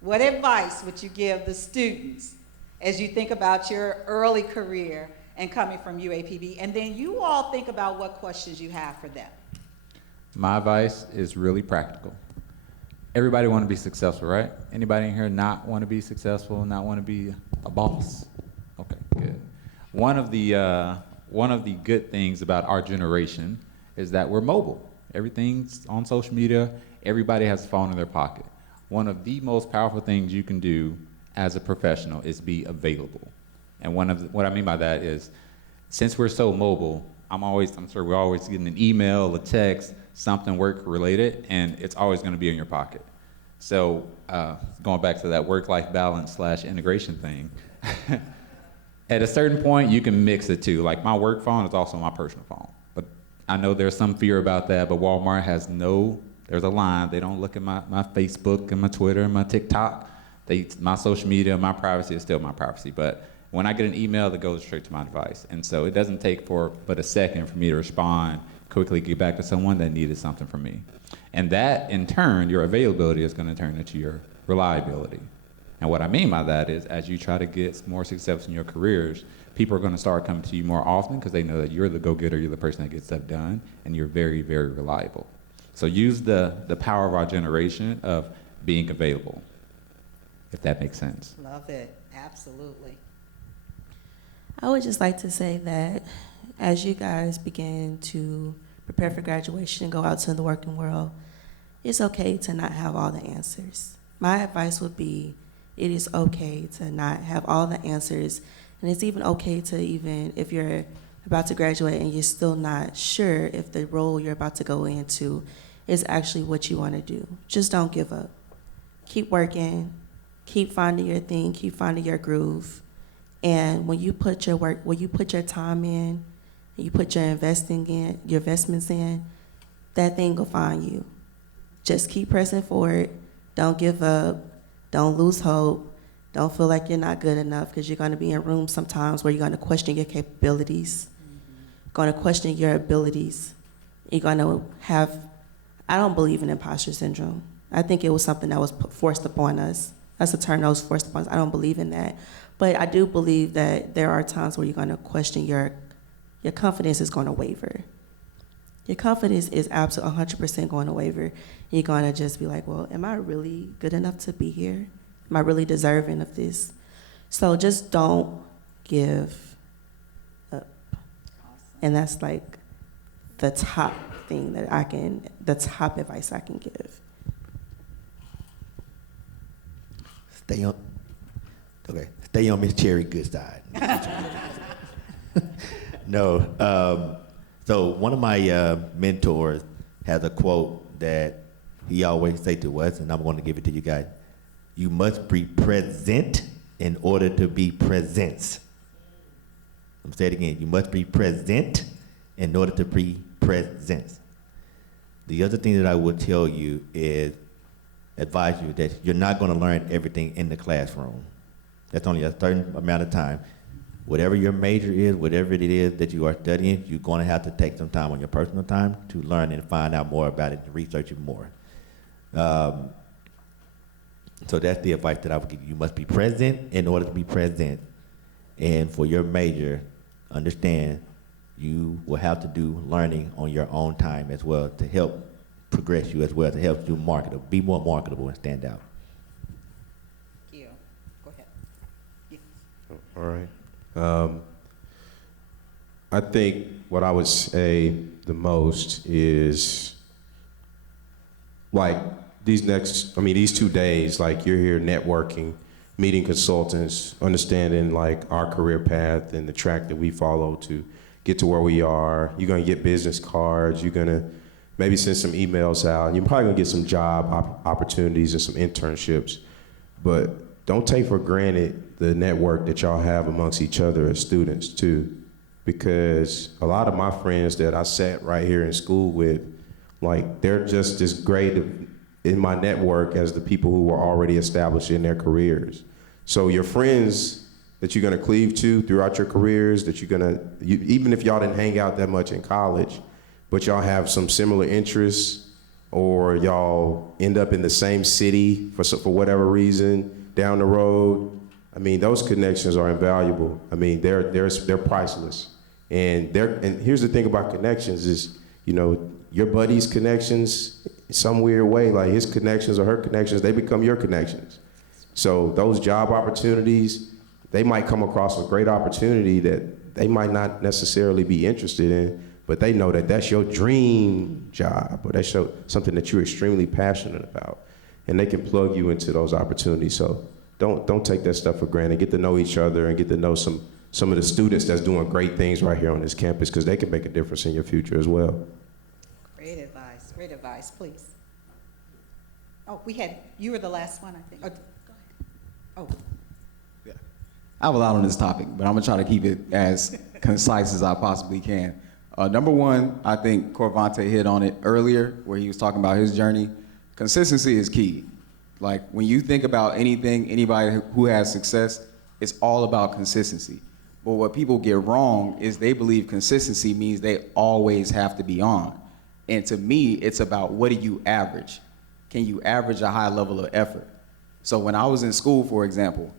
What advice would you give the students as you think about your early career and coming from UAPB? And then you all think about what questions you have for them. My advice is really practical. Everybody want to be successful, right? Anybody in here not want to be successful, not want to be a boss? Okay, good. One of the good things about our generation is that we're mobile. Everything's on social media. Everybody has a phone in their pocket. One of the most powerful things you can do as a professional is be available. And what I mean by that is, since we're so mobile, I'm sure we're always getting an email, a text, something work related, and it's always going to be in your pocket. So going back to that work-life balance / integration thing, at a certain point you can mix it too. Like my work phone is also my personal phone. But I know there's some fear about that, but Walmart has there's a line. They don't look at my Facebook and my Twitter and my TikTok. My social media, my privacy is still my privacy. But when I get an email, that goes straight to my device. And so it doesn't take but a second for me to respond, quickly get back to someone that needed something from me. And that, in turn, your availability is going to turn into your reliability. And what I mean by that is, as you try to get more success in your careers, people are going to start coming to you more often because they know that you're the go-getter, you're the person that gets stuff done, and you're very, very reliable. So use the power of our generation of being available, if that makes sense. Love it. Absolutely. I would just like to say that as you guys begin to prepare for graduation and go out to the working world, it's okay to not have all the answers. My advice would be, it is okay to not have all the answers, and it's even okay to if you're about to graduate and you're still not sure if the role you're about to go into is actually what you want to do. Just don't give up. Keep working, keep finding your thing, keep finding your groove. And when you put your time in, and you put your investments in, that thing will find you. Just keep pressing forward. Don't give up. Don't lose hope. Don't feel like you're not good enough, because you're going to be in rooms sometimes where you're going to question your capabilities, going to question your abilities. You're going to have, I don't believe in imposter syndrome. I think it was something that was forced upon us. That's a term that was forced upon us. I don't believe in that. But I do believe that there are times where you're going to question your confidence is going to waver. Your confidence is absolutely 100% going to waver. You're going to just be like, well, am I really good enough to be here? Am I really deserving of this? So just don't give up. And that's like the top thing that the top advice I can give. Stay on Miss Cherry good side. No, so one of my mentors has a quote that he always say to us, and I'm going to give it to you guys. You must be present in order to be presence. I'm saying it again. You must be present in order to be presence. The other thing that I would tell you is advise you that you're not going to learn everything in the classroom. That's only a certain amount of time. Whatever your major is, whatever it is that you are studying, you're going to have to take some time on your personal time to learn and find out more about it and research it more. So that's the advice that I would give you. You must be present in order to be present. And for your major, understand you will have to do learning on your own time as well to help progress you as well, to help you marketable, be more marketable and stand out. Gil, go ahead. Yeah. All right. I think what I would say the most is like these 2 days, like you're here networking, meeting consultants, understanding like our career path and the track that we follow to get to where we are. You're gonna get business cards, you're gonna maybe send some emails out, you're probably gonna get some job opportunities and some internships, but don't take for granted the network that y'all have amongst each other as students too, because a lot of my friends that I sat right here in school with, like they're just as great in my network as the people who were already established in their careers. So your friends that you're gonna cleave to throughout your careers, that even if y'all didn't hang out that much in college, but y'all have some similar interests, or y'all end up in the same city for whatever reason down the road, I mean, those connections are invaluable. I mean, they're priceless. And here's the thing about connections is, your buddy's connections, some weird way, like his connections or her connections, they become your connections. So those job opportunities, they might come across a great opportunity that they might not necessarily be interested in, but they know that that's your dream job, or that's something that you're extremely passionate about, and they can plug you into those opportunities. So don't take that stuff for granted. Get to know each other and get to know some of the students that's doing great things right here on this campus, because they can make a difference in your future as well. Great advice, please. Oh, you were the last one, I think. Oh, go ahead. Oh. Yeah. I have a lot on this topic, but I'm gonna try to keep it as concise as I possibly can. Number one, I think Corvante hit on it earlier where he was talking about his journey. Consistency is key. Like when you think about anybody who has success, it's all about consistency. But what people get wrong is they believe consistency means they always have to be on. And to me, it's about what do you average? Can you average a high level of effort? So when I was in school, for example,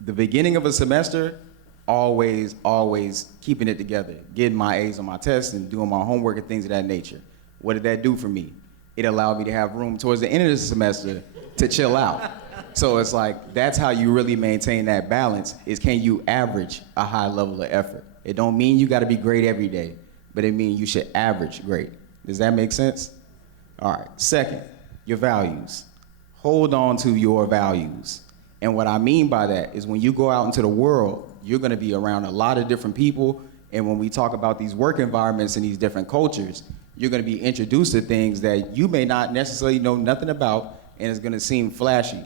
the beginning of a semester, always keeping it together, getting my A's on my tests and doing my homework and things of that nature. What did that do for me? It allowed me to have room towards the end of the semester to chill out. So it's like, that's how you really maintain that balance, is can you average a high level of effort? It don't mean you gotta be great every day, but it means you should average great. Does that make sense? All right, second, your values. Hold on to your values. And what I mean by that is when you go out into the world, you're gonna be around a lot of different people, and when we talk about these work environments and these different cultures, you're gonna be introduced to things that you may not necessarily know nothing about, and it's gonna seem flashy.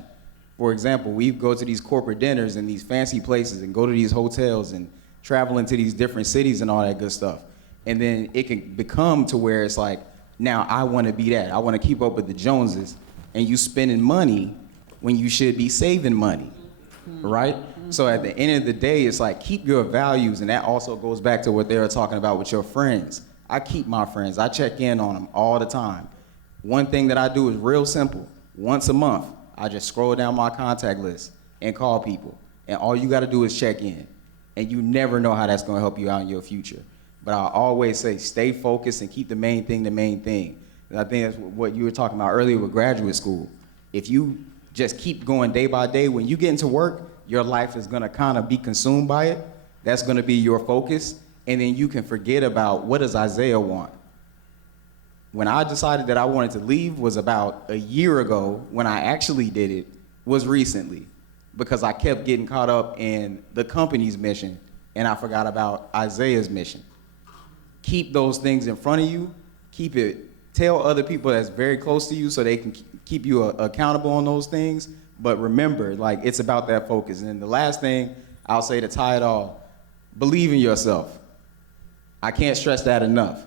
For example, we go to these corporate dinners and these fancy places and go to these hotels and travel into these different cities and all that good stuff. And then it can become to where it's like, now I wanna be that. I wanna keep up with the Joneses, and you spending money when you should be saving money. right? So at the end of the day, it's like keep your values, and that also goes back to what they were talking about with your friends. I keep my friends. I check in on them all the time. One thing that I do is real simple. Once a month, I just scroll down my contact list and call people. And all you got to do is check in. And you never know how that's going to help you out in your future. But I always say stay focused and keep the main thing the main thing. And I think that's what you were talking about earlier with graduate school. If you just keep going day by day, when you get into work, your life is going to kind of be consumed by it. That's going to be your focus. And then you can forget about what does Isaiah want. When I decided that I wanted to leave was about a year ago. When I actually did it was recently, because I kept getting caught up in the company's mission and I forgot about Isaiah's mission. Keep those things in front of you. Tell other people that's very close to you so they can keep you accountable on those things. But remember, like, it's about that focus. And then the last thing I'll say to tie it all, believe in yourself. I can't stress that enough.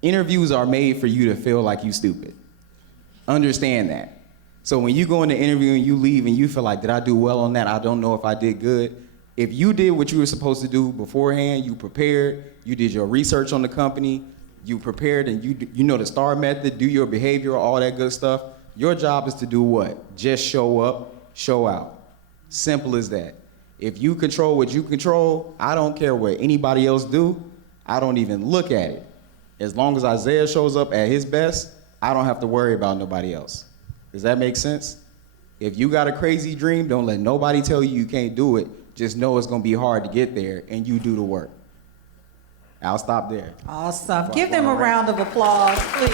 Interviews are made for you to feel like you stupid. Understand that. So when you go in the interview and you leave and you feel like, did I do well on that? I don't know if I did good. If you did what you were supposed to do beforehand, you prepared, you did your research on the company, you prepared and you know the STAR method, do your behavior, all that good stuff. Your job is to do what? Just show up, show out. Simple as that. If you control what you control, I don't care what anybody else do. I don't even look at it. As long as Isaiah shows up at his best, I don't have to worry about nobody else. Does that make sense? If you got a crazy dream, don't let nobody tell you you can't do it. Just know it's gonna be hard to get there and you do the work. I'll stop there. Awesome. Give them a round of applause, please.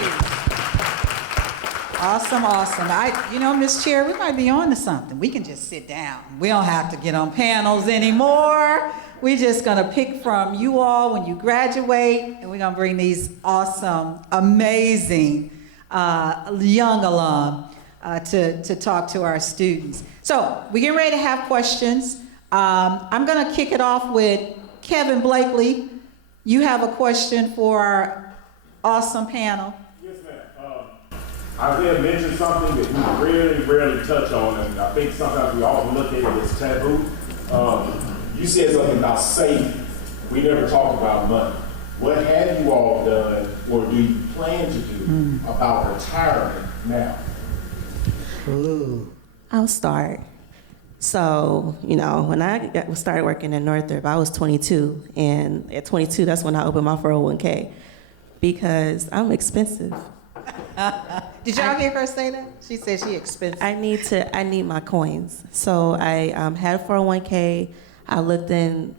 Awesome, awesome. Ms. Chair, we might be on to something. We can just sit down. We don't have to get on panels anymore. We're just gonna pick from you all when you graduate, and we're gonna bring these awesome, amazing young alum to talk to our students. So we're getting ready to have questions. I'm gonna kick it off with Kevin Blakely. You have a question for our awesome panel. Yes, ma'am. Isaiah mentioned something that we really rarely touch on, and I think sometimes we all look at it as taboo. You said something about saving. We never talk about money. What have you all done, or do you plan to do about retirement now? I'll start. So, when I started working in Northrop, I was 22. And at 22, that's when I opened my 401k because I'm expensive. Did y'all hear her say that? She said she expensive. I need my coins. So I had a 401k. I looked in,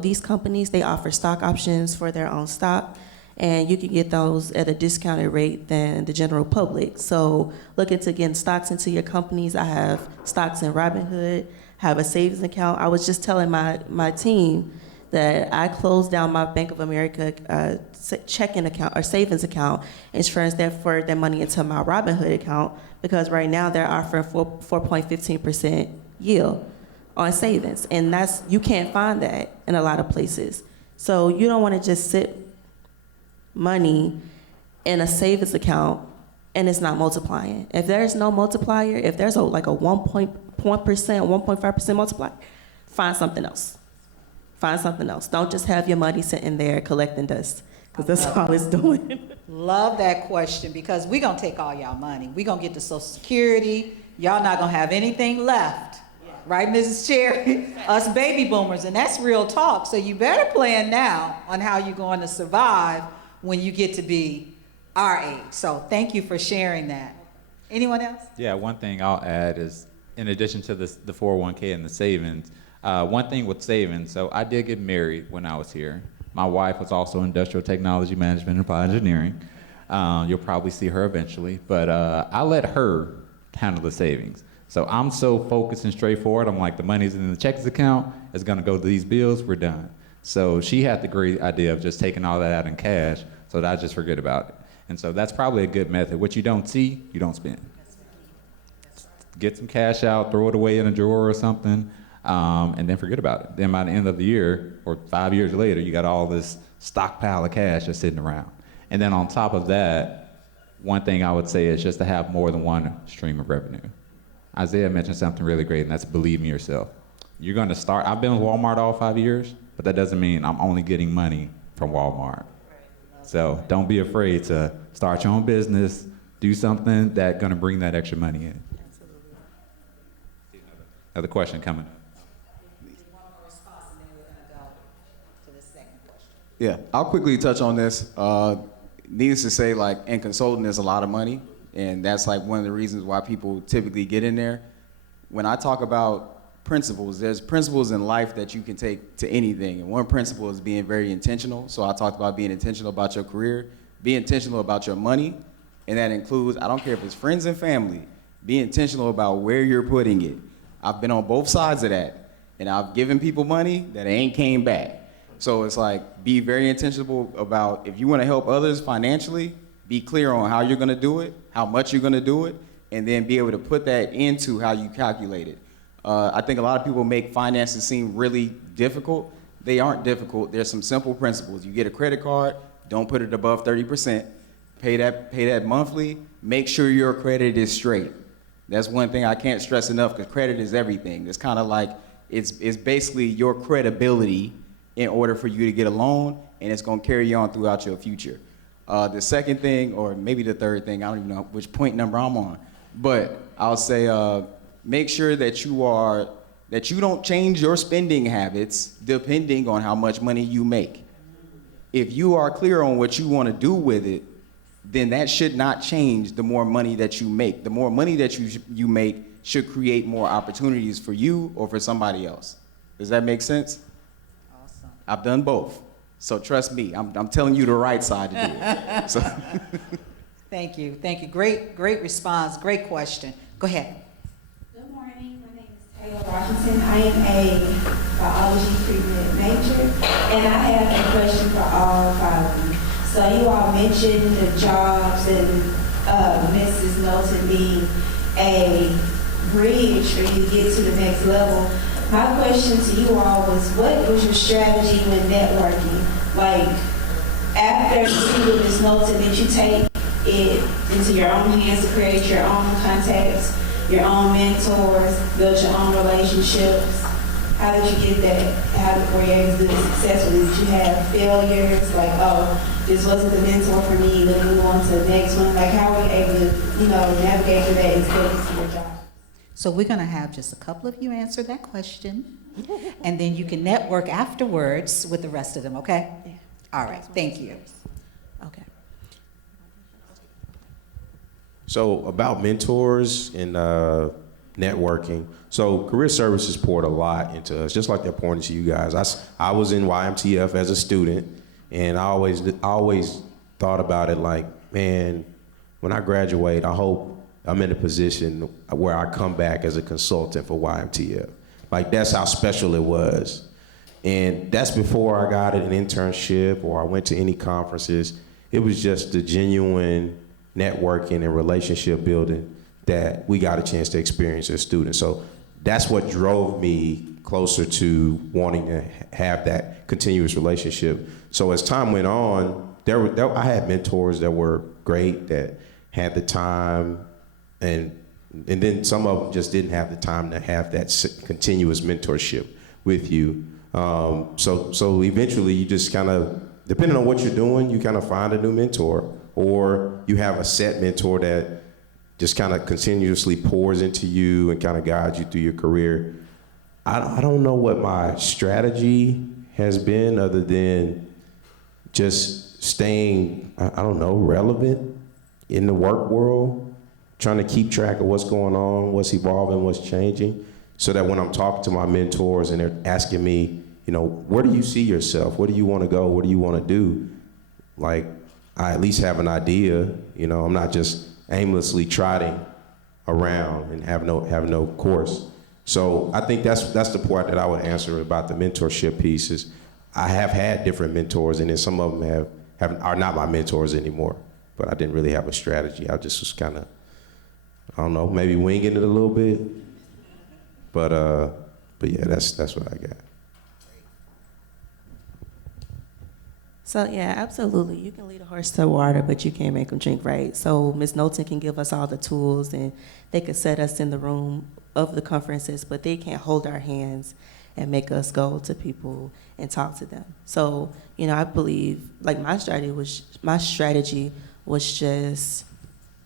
these companies, they offer stock options for their own stock. And you can get those at a discounted rate than the general public. So looking to get stocks into your companies. I have stocks in Robinhood, have a savings account. I was just telling my team that I closed down my Bank of America checking account or savings account and transferred that money into my Robinhood account because right now they're offering 4.15% yield on savings. And you can't find that in a lot of places. So you don't want to just sit money in a savings account and it's not multiplying. If there's no multiplier, if there's a 1%, 1.5% multiplier, find something else. Find something else. Don't just have your money sitting there collecting dust, because that's all it's doing. Love that question, because we're going to take all y'all money. We're going to get to Social Security. Y'all not going to have anything left. Right, Mrs. Chair? Us baby boomers, and that's real talk. So you better plan now on how you're going to survive when you get to be our age. So thank you for sharing that. Anyone else? Yeah, one thing I'll add is, in addition to the 401k and the savings, one thing with savings, so I did get married when I was here. My wife was also industrial technology management and applied engineering. You'll probably see her eventually, but I let her handle the savings. So I'm so focused and straightforward. I'm like, the money's in the checkings account, it's gonna go to these bills, we're done. So she had the great idea of just taking all that out in cash so that I just forget about it. And so that's probably a good method. What you don't see, you don't spend. Get some cash out, throw it away in a drawer or something, and then forget about it. Then by the end of the year, or 5 years later, you got all this stockpile of cash just sitting around. And then on top of that, one thing I would say is just to have more than one stream of revenue. Isaiah mentioned something really great, and that's believe in yourself. You're going to start. I've been with Walmart all 5 years, but that doesn't mean I'm only getting money from Walmart. So don't be afraid to start your own business, do something that's going to bring that extra money in. Another question coming. Yeah, I'll quickly touch on this. Needless to say, like, in consulting, there's a lot of money, and that's like one of the reasons why people typically get in there. When I talk about principles, there's principles in life that you can take to anything, and one principle is being very intentional. So I talked about being intentional about your career, be intentional about your money, and that includes, I don't care if it's friends and family, be intentional about where you're putting it. I've been on both sides of that, and I've given people money that ain't came back. So it's like, be very intentional about, if you want to help others financially, be clear on how you're going to do it, how much you're going to do it, and then be able to put that into how you calculate it. I think a lot of people make finances seem really difficult. They aren't difficult. There's some simple principles. You get a credit card, don't put it above 30%. Pay that monthly. Make sure your credit is straight. That's one thing I can't stress enough, because credit is everything. It's kind of like, it's basically your credibility in order for you to get a loan, and it's going to carry you on throughout your future. The second thing, or maybe the third thing, I don't even know which point number I'm on, but I'll say make sure that you don't change your spending habits depending on how much money you make. If you are clear on what you want to do with it, then that should not change the more money that you make. The more money that you make should create more opportunities for you or for somebody else. Does that make sense? Awesome. I've done both. So trust me, I'm telling you the right side to do it. So. Thank you. Great response, great question. Go ahead. Good morning, my name is Taylor Washington. I am a biology pre-med major, and I have a question for all five of you. So you all mentioned the jobs and Mrs. Knowlton being a bridge for you to get to the next level. My question to you all was, what was your strategy when networking? Like, after you see with Ms. Knowlton, did you take it into your own hands to create your own contacts, your own mentors, build your own relationships? How did you get that? How were you able to do it successfully? Did you have failures? Like, oh, this wasn't the mentor for me, let me move on to the next one. Like, how were you able to, navigate through that and still get to your job? So we're going to have just a couple of you answer that question, and then you can network afterwards with the rest of them, okay? Yeah. All right, thank you. Okay. So about mentors and networking. So career services poured a lot into us, just like they're pouring into you guys. I was in YMTF as a student, and I always thought about it like, man, when I graduate, I hope I'm in a position where I come back as a consultant for YMTF. Like, that's how special it was. And that's before I got an internship or I went to any conferences. It was just the genuine networking and relationship building that we got a chance to experience as students. So that's what drove me closer to wanting to have that continuous relationship. So as time went on, I had mentors that were great, that had the time, and then some of them just didn't have the time to have that continuous mentorship with you. So eventually you just kind of, depending on what you're doing, you kind of find a new mentor, or you have a set mentor that just kind of continuously pours into you and kind of guides you through your career. I don't know what my strategy has been other than just staying, relevant in the work world, trying to keep track of what's going on, what's evolving, what's changing, so that when I'm talking to my mentors and they're asking me, where do you see yourself? Where do you want to go? What do you want to do? Like, I at least have an idea. I'm not just aimlessly trotting around and have no course. So I think that's the part that I would answer about the mentorship piece is I have had different mentors, and then some of them are not my mentors anymore. But I didn't really have a strategy. I just was kind of, maybe winging it a little bit. But yeah, that's what I got. So yeah, absolutely. You can lead a horse to water, but you can't make them drink, right? So Ms. Knowlton can give us all the tools, and they could set us in the room of the conferences, but they can't hold our hands and make us go to people and talk to them. So, you know, I believe like my strategy was just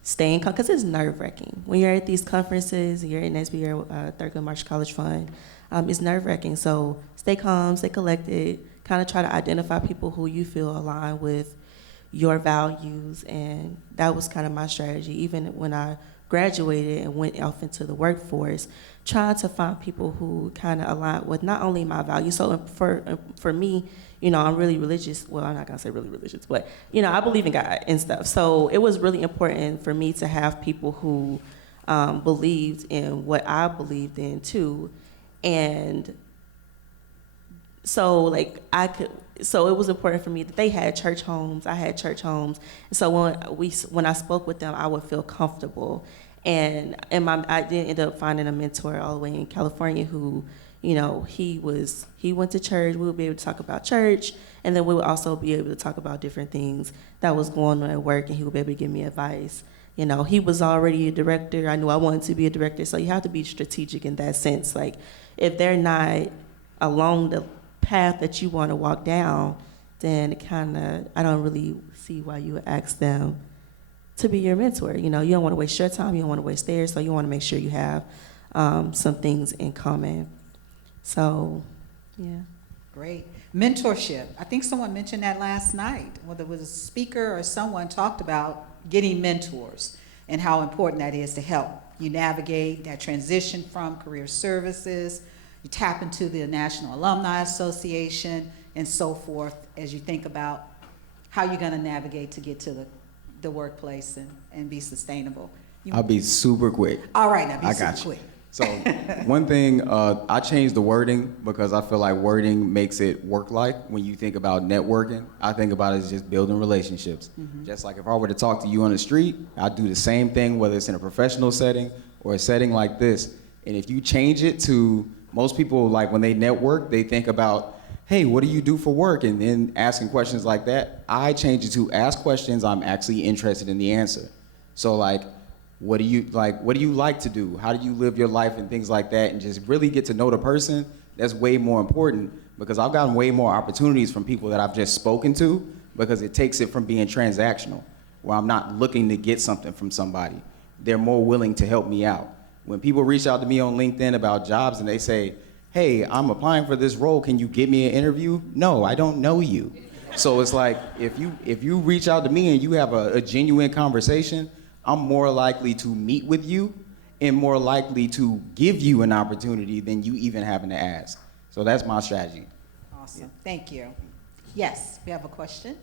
staying calm, because it's nerve-wracking. When you're at these conferences, you're in SBA, Thurgood Marshall College Fund, it's nerve-wracking. So stay calm, stay collected, kind of try to identify people who you feel align with your values, and that was kind of my strategy. Even when I graduated and went off into the workforce, trying to find people who kind of align with not only my values. So for me, you know, I'm really religious. Well, I'm not gonna say really religious, but you know, I believe in God and stuff. So it was really important for me to have people who believed in what I believed in too, and so like so it was important for me that they had church homes, I had church homes. So when I spoke with them, I would feel comfortable. And I did end up finding a mentor all the way in California who, you know, he went to church. We would be able to talk about church, and then we would also be able to talk about different things that was going on at work, and he would be able to give me advice. You know, he was already a director. I knew I wanted to be a director, so you have to be strategic in that sense. Like, if they're not along the path that you want to walk down, then I don't really see why you would ask them to be your mentor. You know, you don't want to waste your time, you don't want to waste theirs, so you want to make sure you have some things in common. So, yeah. Great. Mentorship. I think someone mentioned that last night, whether it was a speaker or someone talked about getting mentors and how important that is to help you navigate that transition from career services. You tap into the National Alumni Association and so forth as you think about how you're going to navigate to get to the workplace and be sustainable. I'll be super quick. All right, now be I super got you. quick. So one thing, I changed the wording because I feel like wording makes it work-like. When you think about networking, I think about it as just building relationships. Just like if I were to talk to you on the street, I'd do the same thing, whether it's in a professional setting or a setting like this. And if you change it to, most people, like when they network, they think about, hey, what do you do for work? And then asking questions like that. I change it to ask questions I'm actually interested in the answer. So like, what do you like to do? How do you live your life and things like that? And just really get to know the person. That's way more important, because I've gotten way more opportunities from people that I've just spoken to, because it takes it from being transactional, where I'm not looking to get something from somebody. They're more willing to help me out. When people reach out to me on LinkedIn about jobs and they say, hey, I'm applying for this role, can you give me an interview? No, I don't know you. So it's like, if you reach out to me and you have a genuine conversation, I'm more likely to meet with you and more likely to give you an opportunity than you even having to ask. So that's my strategy. Awesome. Thank you. Yes, we have a question.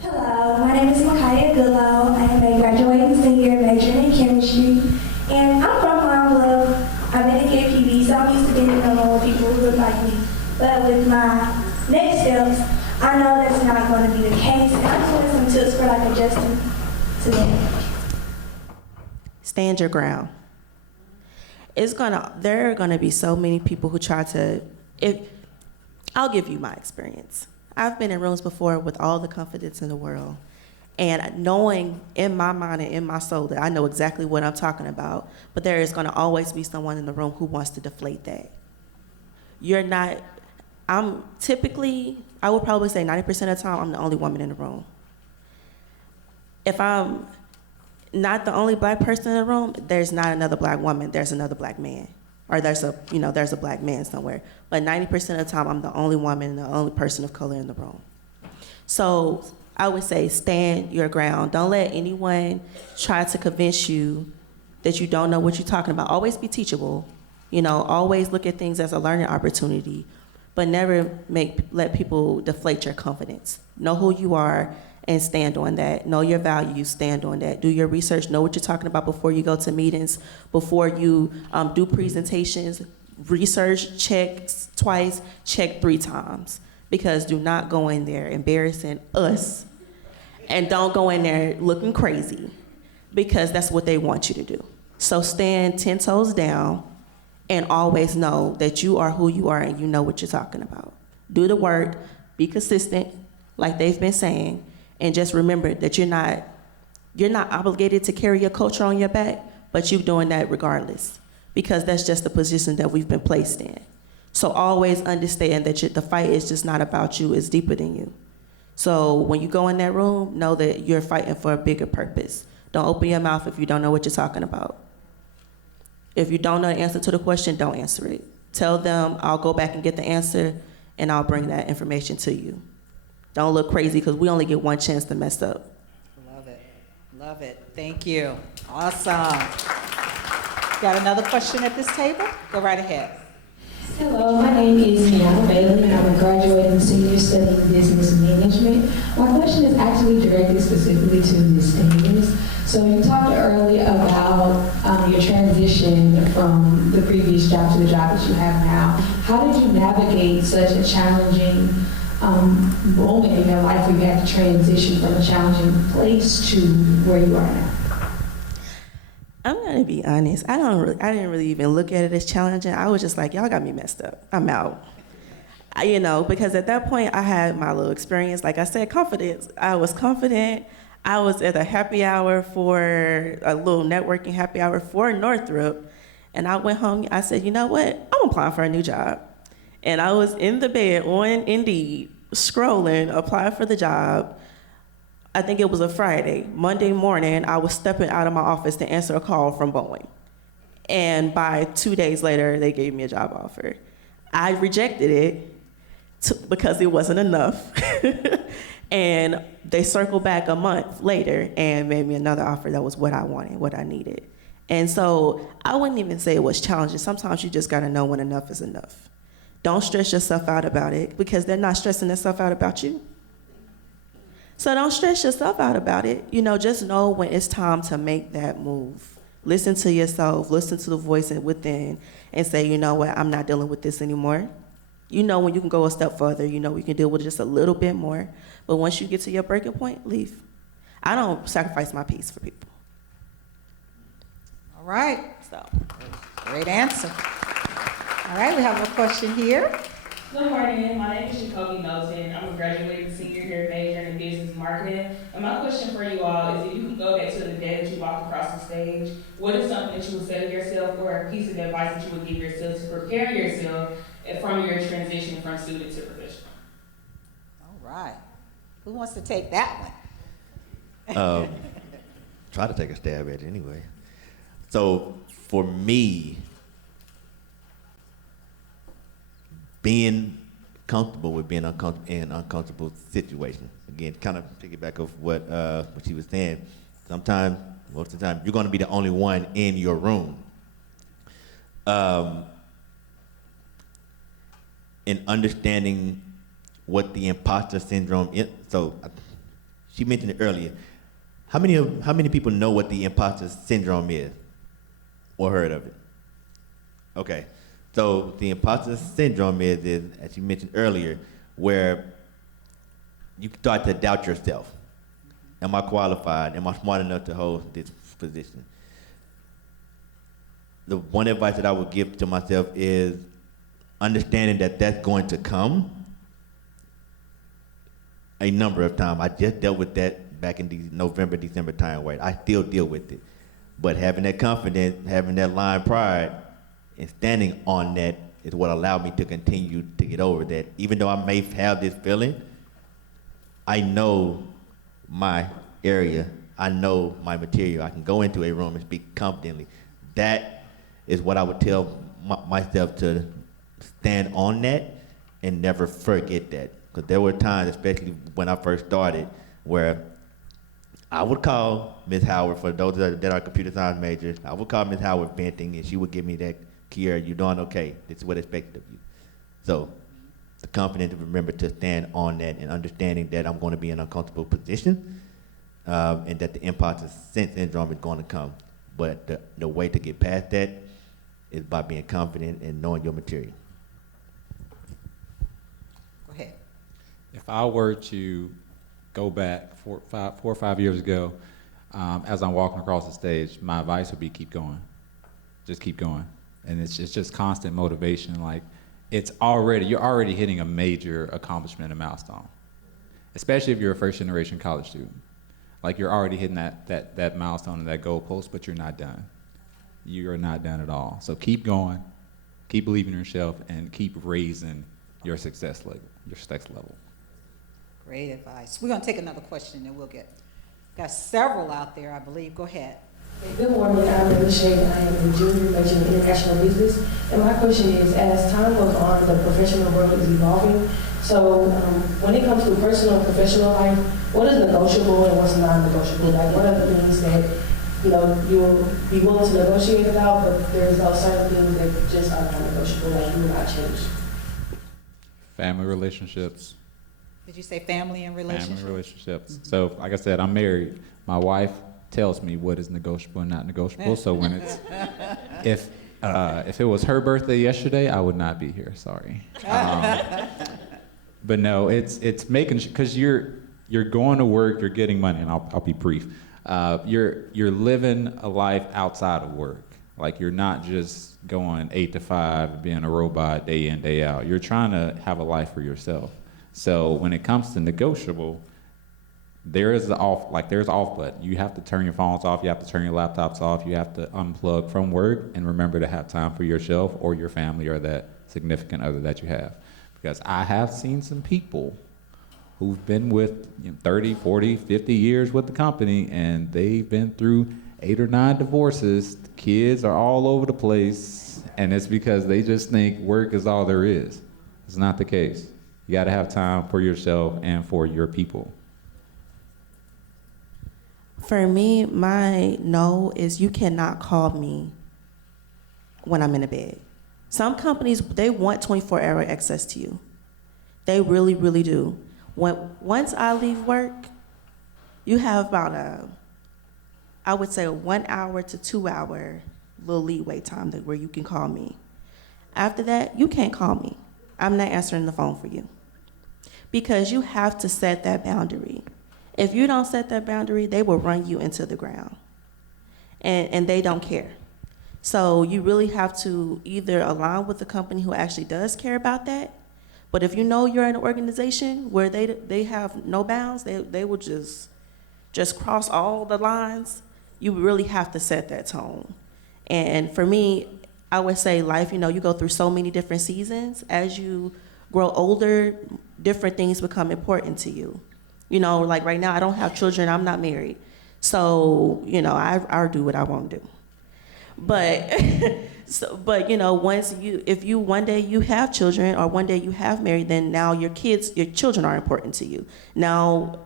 Hello, my name is Makaya Goodlow. I am a graduating senior majoring in chemistry, and I'm from Honolulu. I've been in UAPB, so I'm used to being in the room with people who look like me. But with my next steps, I know that's not going to be the case, and I just want some tips for like adjusting to that. Stand your ground. There are gonna be so many people who try to, I'll give you my experience. I've been in rooms before with all the confidence in the world, and knowing in my mind and in my soul that I know exactly what I'm talking about, but there is gonna always be someone in the room who wants to deflate that. I would probably say 90% of the time, I'm the only woman in the room. If I'm not the only black person in the room, there's not another black woman, there's another black man. Or there's a black man somewhere. But 90% of the time, I'm the only woman and the only person of color in the room. So I would say stand your ground. Don't let anyone try to convince you that you don't know what you're talking about. Always be teachable. Always look at things as a learning opportunity, but never let people deflate your confidence. Know who you are and stand on that. Know your values, stand on that. Do your research, know what you're talking about before you go to meetings, before you do presentations. Research, check twice, check 3 times. Because do not go in there embarrassing us, and don't go in there looking crazy, because that's what they want you to do. So stand 10 toes down and always know that you are who you are and you know what you're talking about. Do the work, be consistent, like they've been saying, and just remember that you're not obligated to carry your culture on your back, but you're doing that regardless, because that's just the position that we've been placed in. So always understand that the fight is just not about you, it's deeper than you. So when you go in that room, know that you're fighting for a bigger purpose. Don't open your mouth if you don't know what you're talking about. If you don't know the answer to the question, don't answer it. Tell them, I'll go back and get the answer, and I'll bring that information to you. Don't look crazy, because we only get one chance to mess up. Love it. Love it. Thank you. Awesome. Got another question at this table? Go right ahead. Hello, my name is Kiana Bailey, and I'm a graduating senior studying business management. My question is actually directed specifically to Ms. Davis. So you talked earlier about your transition from the previous job to the job that you have now. How did you navigate such a challenging moment in your life where you had to transition from a challenging place to where you are now? I'm gonna be honest. I didn't really even look at it as challenging. I was just like, y'all got me messed up. I'm out. Because at that point I had my little experience. Like I said, confidence. I was confident. I was at a happy hour for a little networking happy hour for Northrop, and I went home. I said, you know what? I'm applying for a new job. And I was in the bed on Indeed, scrolling, applying for the job. I think it was a Friday. Monday morning, I was stepping out of my office to answer a call from Boeing. And by 2 days later, they gave me a job offer. I rejected it because it wasn't enough. And they circled back a month later and made me another offer that was what I wanted, what I needed. And so I wouldn't even say it was challenging. Sometimes you just gotta know when enough is enough. Don't stress yourself out about it, because they're not stressing themselves out about you. So don't stress yourself out about it. Just know when it's time to make that move. Listen to yourself, listen to the voice within, and say, you know what, I'm not dealing with this anymore. When you can go a step further, we can deal with just a little bit more. But once you get to your breaking point, leave. I don't sacrifice my peace for people. All right. So, Great answer. All right, we have a question here. Good morning. My name is Jacoby Knowlton. I'm a graduating senior here majoring in business marketing. And my question for you all is, if you could go back to the day that you walked across the stage, what is something that you would say to yourself, or a piece of advice that you would give yourself to prepare yourself from your transition from student to professional? All right. Who wants to take that one? Try to take a stab at it anyway. So for me, being comfortable with being in uncomfortable situations. Again, kind of piggyback of what she was saying. Most of the time, you're going to be the only one in your room. In understanding what the imposter syndrome is. So she mentioned it earlier. How many people know what the imposter syndrome is or heard of it? Okay. So the imposter syndrome is, as you mentioned earlier, where you start to doubt yourself. Am I qualified? Am I smart enough to hold this position? The one advice that I would give to myself is understanding that that's going to come a number of times. I just dealt with that back in the November, December time, where I still deal with it. But having that confidence, having that lion pride, and standing on that is what allowed me to continue to get over that. Even though I may have this feeling, I know my area, I know my material. I can go into a room and speak confidently. That is what I would tell myself, to stand on that and never forget that. Because there were times, especially when I first started, where I would call Ms. Howard, for those that are computer science majors, I would call Ms. Howard venting, and she would give me that, Kiera, you're doing okay. This is what's expected of you. So the confidence to remember to stand on that and understanding that I'm going to be in an uncomfortable position, and that the imposter syndrome is going to come. But the way to get past that is by being confident and knowing your material. Go ahead. If I were to go back 4 or 5 years ago, as I'm walking across the stage, my advice would be keep going. Just keep going. And it's just constant motivation. Like, you're already hitting a major accomplishment and milestone. especially if you're a first generation college student. Like you're already hitting that milestone and that goalpost, but you're not done. You are not done at all. So keep going, keep believing in yourself, and keep raising your success level. Great advice. We're going to take another question and we'll got several out there, I believe. Go ahead. Good morning, I'm Alicia. I am a junior majoring in international business. And my question is, as time goes on, the professional world is evolving. So when it comes to personal and professional life, what is negotiable and what's non-negotiable? Like, what are the things that, you'll be willing to negotiate about, but there's those certain things that just are non-negotiable, like you will not change? Family relationships. Did you say family and relationships? Family relationships. So, like I said, I'm married. My wife tells me what is negotiable and not negotiable. So when it's, if it was her birthday yesterday, I would not be here. Sorry. But no, it's making, because you're going to work, you're getting money, and I'll be brief. You're living a life outside of work. Like you're not just going 8 to 5, being a robot day in, day out. You're trying to have a life for yourself. So when it comes to negotiable, there's off button. You have to turn your phones off, you have to turn your laptops off, you have to unplug from work and remember to have time for yourself or your family or that significant other that you have. Because I have seen some people who've been with 30, 40, 50 years with the company, and they've been through 8 or 9 divorces. The kids are all over the place, and it's because they just think work is all there is. It's not the case. You gotta have time for yourself and for your people. For me, my no is you cannot call me when I'm in a bed. Some companies, they want 24-hour access to you. They really, really do. Once I leave work, you have about I would say a 1 hour to 2 hour little leeway time where you can call me. After that, you can't call me. I'm not answering the phone for you. Because you have to set that boundary. If you don't set that boundary, they will run you into the ground. And they don't care. So you really have to either align with the company who actually does care about that. But if you know you're in an organization where they have no bounds, they will just cross all the lines, you really have to set that tone. And for me, I would say life, you go through so many different seasons. As you grow older, different things become important to you. Like right now, I don't have children, I'm not married. So, I do what I want to do. But, if you one day you have children or one day you have married, then now your children are important to you. Now,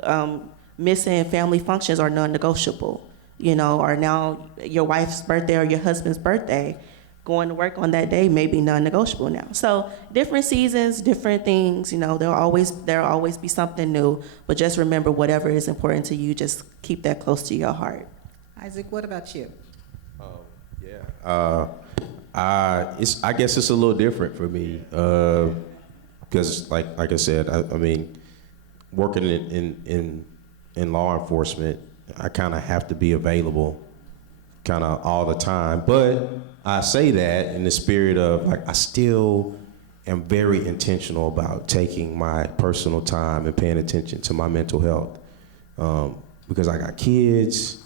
missing family functions are non-negotiable, or now your wife's birthday or your husband's birthday, going to work on that day may be non-negotiable now. So different seasons, different things, there'll always be something new, but just remember whatever is important to you, just keep that close to your heart. Isaac, what about you? I guess it's a little different for me because, like I said, I mean, working in law enforcement, I kind of have to be available, kind of all the time. But I say that in the spirit of I still am very intentional about taking my personal time and paying attention to my mental health because I got kids,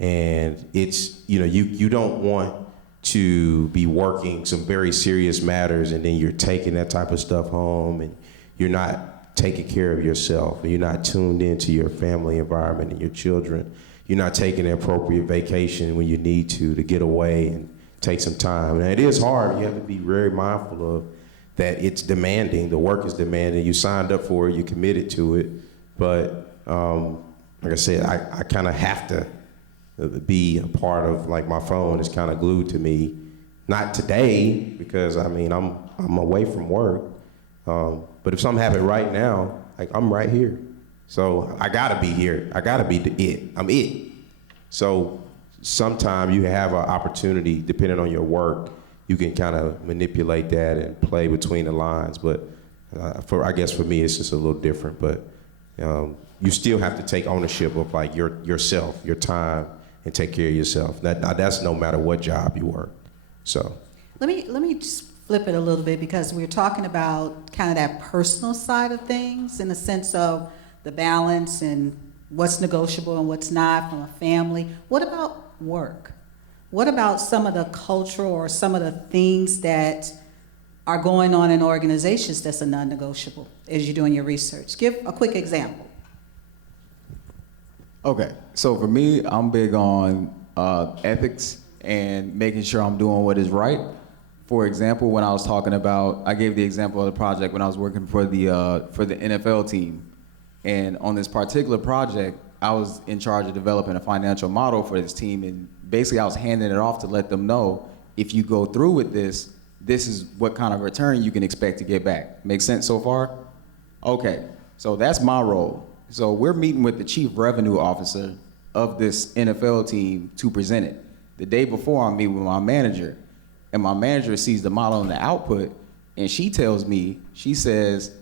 and it's you don't want to be working some very serious matters and then you're taking that type of stuff home and you're not taking care of yourself and you're not tuned into your family environment and your children. You're not taking the appropriate vacation when you need to get away and take some time. And it is hard. You have to be very mindful of that. It's demanding. The work is demanding. You signed up for it. You committed to it. But like I said, I kind of have to be a part of, my phone is kind of glued to me. Not today, because I'm away from work. But if something happened right now, I'm right here. So I gotta be here. I gotta be it. I'm it. So sometimes you have an opportunity, depending on your work, you can kind of manipulate that and play between the lines. But I guess for me, it's just a little different. But you still have to take ownership of yourself, your time, and take care of yourself. That's no matter what job you work. So let me just flip it a little bit, because we're talking about kind of that personal side of things in the sense of the balance and what's negotiable and what's not from a family. What about work? What about some of the cultural or some of the things that are going on in organizations that's a non-negotiable as you're doing your research? Give a quick example. Okay, so for me, I'm big on ethics and making sure I'm doing what is right. For example, when I was talking about, I gave the example of the project when I was working for the NFL team. And on this particular project, I was in charge of developing a financial model for this team, and basically I was handing it off to let them know, if you go through with this, this is what kind of return you can expect to get back. Make sense so far? Okay, so that's my role. So we're meeting with the chief revenue officer of this NFL team to present it. The day before, I meet with my manager, and my manager sees the model and the output, and she tells me, she says,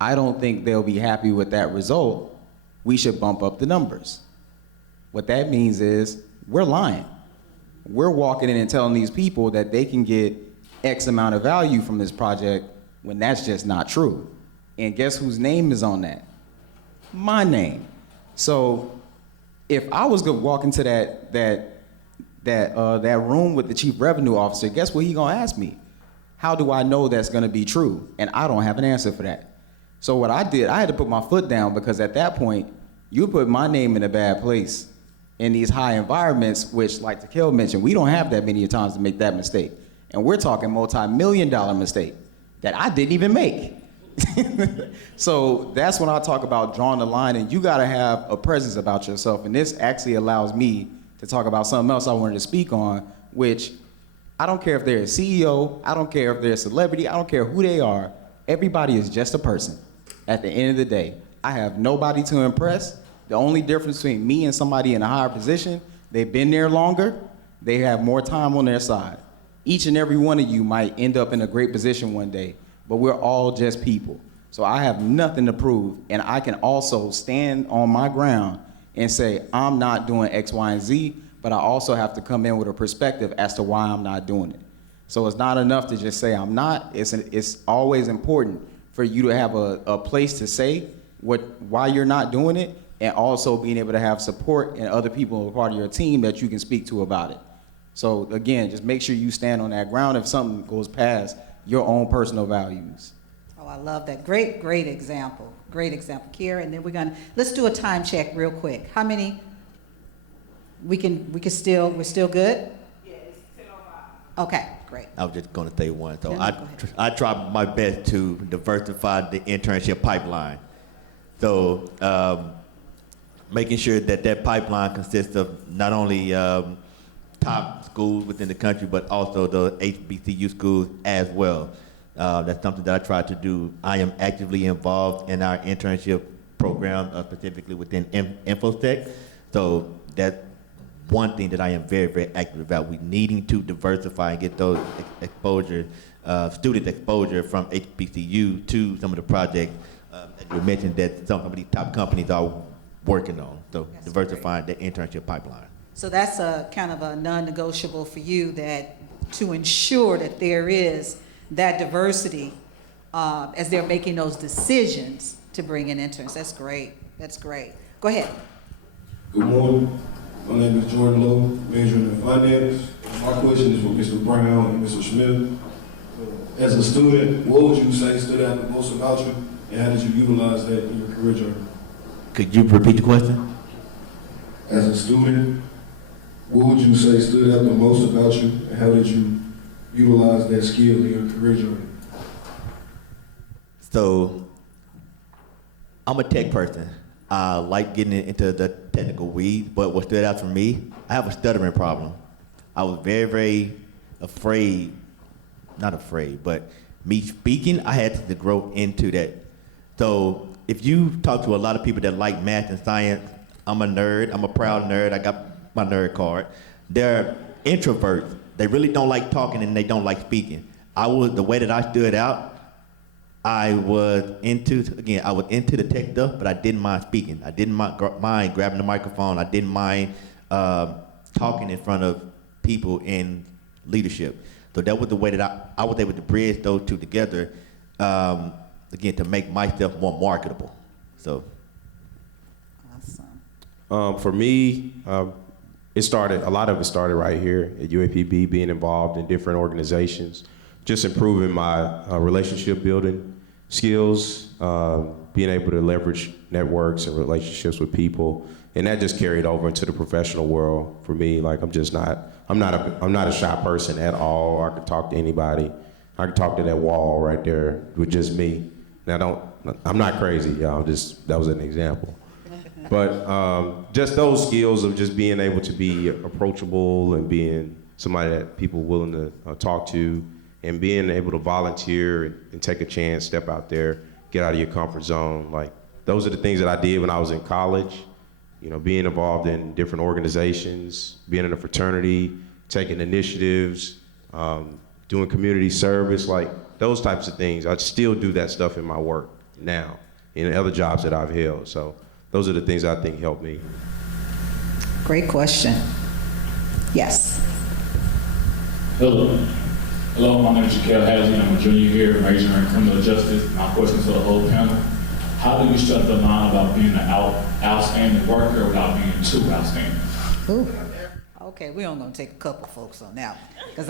I don't think they'll be happy with that result. We should bump up the numbers. What that means is we're lying. We're walking in and telling these people that they can get X amount of value from this project when that's just not true. And guess whose name is on that? My name. So if I was gonna walk into that room with the chief revenue officer, guess what he gonna ask me? How do I know that's gonna be true? And I don't have an answer for that. So what I did, I had to put my foot down, because at that point, you put my name in a bad place in these high environments, which, like Kelley mentioned, we don't have that many times to make that mistake. And we're talking multi-million-dollar mistake that I didn't even make. So that's when I talk about drawing the line, and you gotta have a presence about yourself. And this actually allows me to talk about something else I wanted to speak on, which I don't care if they're a CEO, I don't care if they're a celebrity, I don't care who they are, everybody is just a person. At the end of the day, I have nobody to impress. The only difference between me and somebody in a higher position, they've been there longer, they have more time on their side. Each and every one of you might end up in a great position one day, but we're all just people. So I have nothing to prove, and I can also stand on my ground and say, I'm not doing X, Y, and Z, but I also have to come in with a perspective as to why I'm not doing it. So it's not enough to just say I'm not. It's always important for you to have a place to say why you're not doing it, and also being able to have support and other people who are part of your team that you can speak to about it. So again, just make sure you stand on that ground if something goes past your own personal values. Oh, I love that. Great, great example. Great example, Kiera. And then let's do a time check real quick. How many? We're still good? Yeah, it's 10:05. Okay, great. I was just going to say one. So Go ahead. I tried my best to diversify the internship pipeline. So making sure that pipeline consists of not only top schools within the country, but also the HBCU schools as well. That's something that I try to do. I am actively involved in our internship program, specifically within InfoSec. So that's one thing that I am very, very active about. We needing to diversify and get those student exposure from HBCU to some of the projects that you mentioned that some of these top companies are working on. So That's diversifying the internship pipeline. So that's a kind of a non-negotiable for you, that to ensure that there is that diversity as they're making those decisions to bring in interns. That's great. That's great. Go ahead. Good morning. My name is Jordan Lowe, majoring in finance. My question is for Mr. Brown and Mr. Smith. As a student, what would you say stood out the most about you, and how did you utilize that in your career journey? Could you repeat the question? As a student, what would you say stood out the most about you, and how did you utilize that skill in your career journey? So, I'm a tech person. I like getting into the technical weeds, but what stood out for me, I have a stuttering problem. I was very, very afraid, not afraid, but me speaking, I had to grow into that. So if you talk to a lot of people that like math and science, I'm a nerd, I'm a proud nerd, I got my nerd card. They're introverts. They really don't like talking and they don't like speaking. The way that I stood out, I was into the tech stuff, but I didn't mind speaking. I didn't mind grabbing the microphone. I didn't mind talking in front of people in leadership. So that was the way that I was able to bridge those two together, again, to make myself more marketable. So For me, a lot of it started right here at UAPB, being involved in different organizations, just improving my relationship building skills, being able to leverage networks and relationships with people, and that just carried over into the professional world for me. Like I'm not a shy person at all. I can talk to anybody. I can talk to that wall right there with just me. Now I'm not crazy, y'all. That was an example. But just those skills of just being able to be approachable and being somebody that people willing to talk to, and being able to volunteer and take a chance, step out there, get out of your comfort zone. Like, those are the things that I did when I was in college. You know, being involved in different organizations, being in a fraternity, taking initiatives, doing community service, like those types of things. I still do that stuff in my work now, in other jobs that I've held. So those are the things I think help me. Great question. Yes. Hello. Hello, my name is Kelley. I'm a junior here, majoring in criminal justice. My question to the whole panel: how do you strut the line about being an outstanding worker without being too outstanding? Ooh. Okay, we're only gonna take a couple folks on that one, because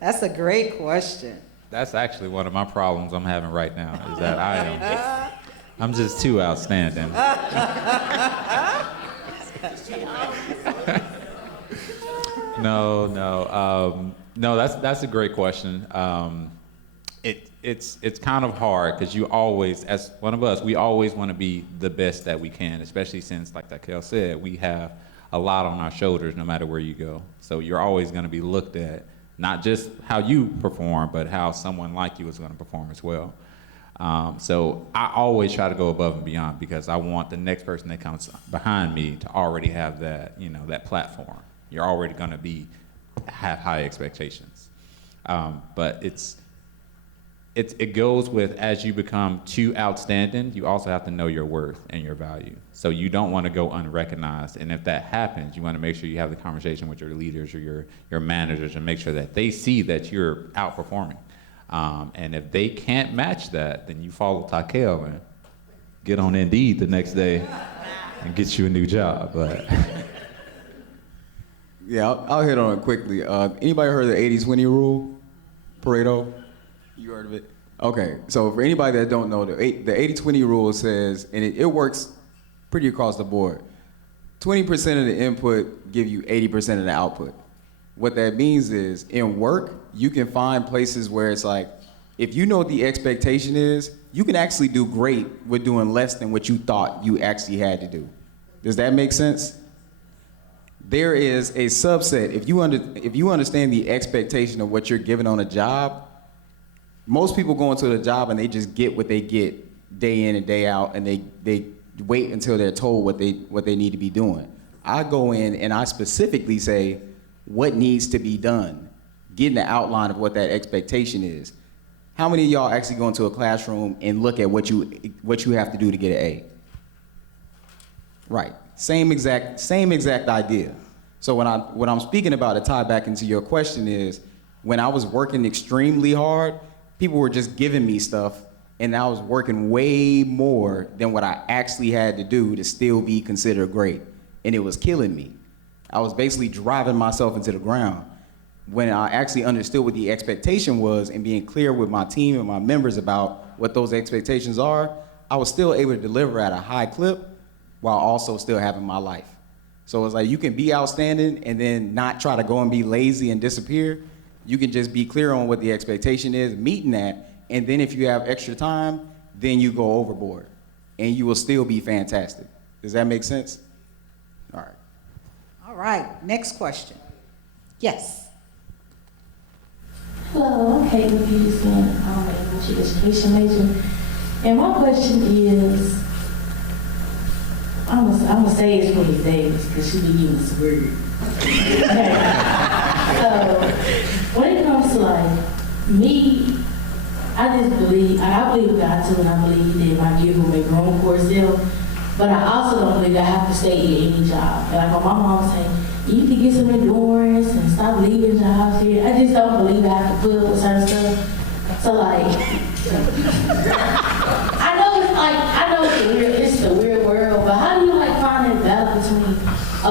that's a great question. That's actually one of my problems I'm having right now, is that I'm just too outstanding. No, that's a great question. It's kind of hard, because you always, as one of us, we always want to be the best that we can, especially since, like that Kel said, we have a lot on our shoulders no matter where you go. So you're always going to be looked at, not just how you perform, but how someone like you is going to perform as well. So I always try to go above and beyond, because I want the next person that comes behind me to already have that, that platform. You're already going to have high expectations. But it goes with, as you become too outstanding, you also have to know your worth and your value. So you don't want to go unrecognized. And if that happens, you want to make sure you have the conversation with your leaders or your managers, and make sure that they see that you're outperforming. And if they can't match that, then you follow Takel and get on Indeed the next day and get you a new job. But yeah, I'll hit on it quickly. Anybody heard of the 80-20 rule? Pareto? You heard of it? Okay, so for anybody that don't know, the 80-20 rule says, and it works pretty across the board, 20% of the input give you 80% of the output. What that means is, in work, you can find places where it's like, if you know what the expectation is, you can actually do great with doing less than what you thought you actually had to do. Does that make sense? There is a subset. If you understand the expectation of what you're given on a job, most people go into the job and they just get what they get day in and day out, and they wait until they're told what they need to be doing. I go in and I specifically say what needs to be done, getting the outline of what that expectation is. How many of y'all actually go into a classroom and look at what you have to do to get an A? Right. Same exact idea. So what I'm speaking about, to tie back into your question, is when I was working extremely hard, people were just giving me stuff, and I was working way more than what I actually had to do to still be considered great. And it was killing me. I was basically driving myself into the ground. When I actually understood what the expectation was and being clear with my team and my members about what those expectations are, I was still able to deliver at a high clip while also still having my life. So it's like, you can be outstanding and then not try to go and be lazy and disappear. You can just be clear on what the expectation is, meeting that, and then if you have extra time, then you go overboard, and you will still be fantastic. Does that make sense? All right. All right, next question. Yes. Hello, I'm Kenneth Peterson. I'm an English education major. And my question is, I'm gonna say it's for Ms. Davis, because she be using this word. So, when it comes to me, I just believe God too, and I believe that my gift will make room for itself. But I also don't believe I have to stay in any job. Like my mom was saying, you can get some endurance and stop leaving jobs here. I just don't believe I have to put up with certain stuff. So I know it's the weird world, but how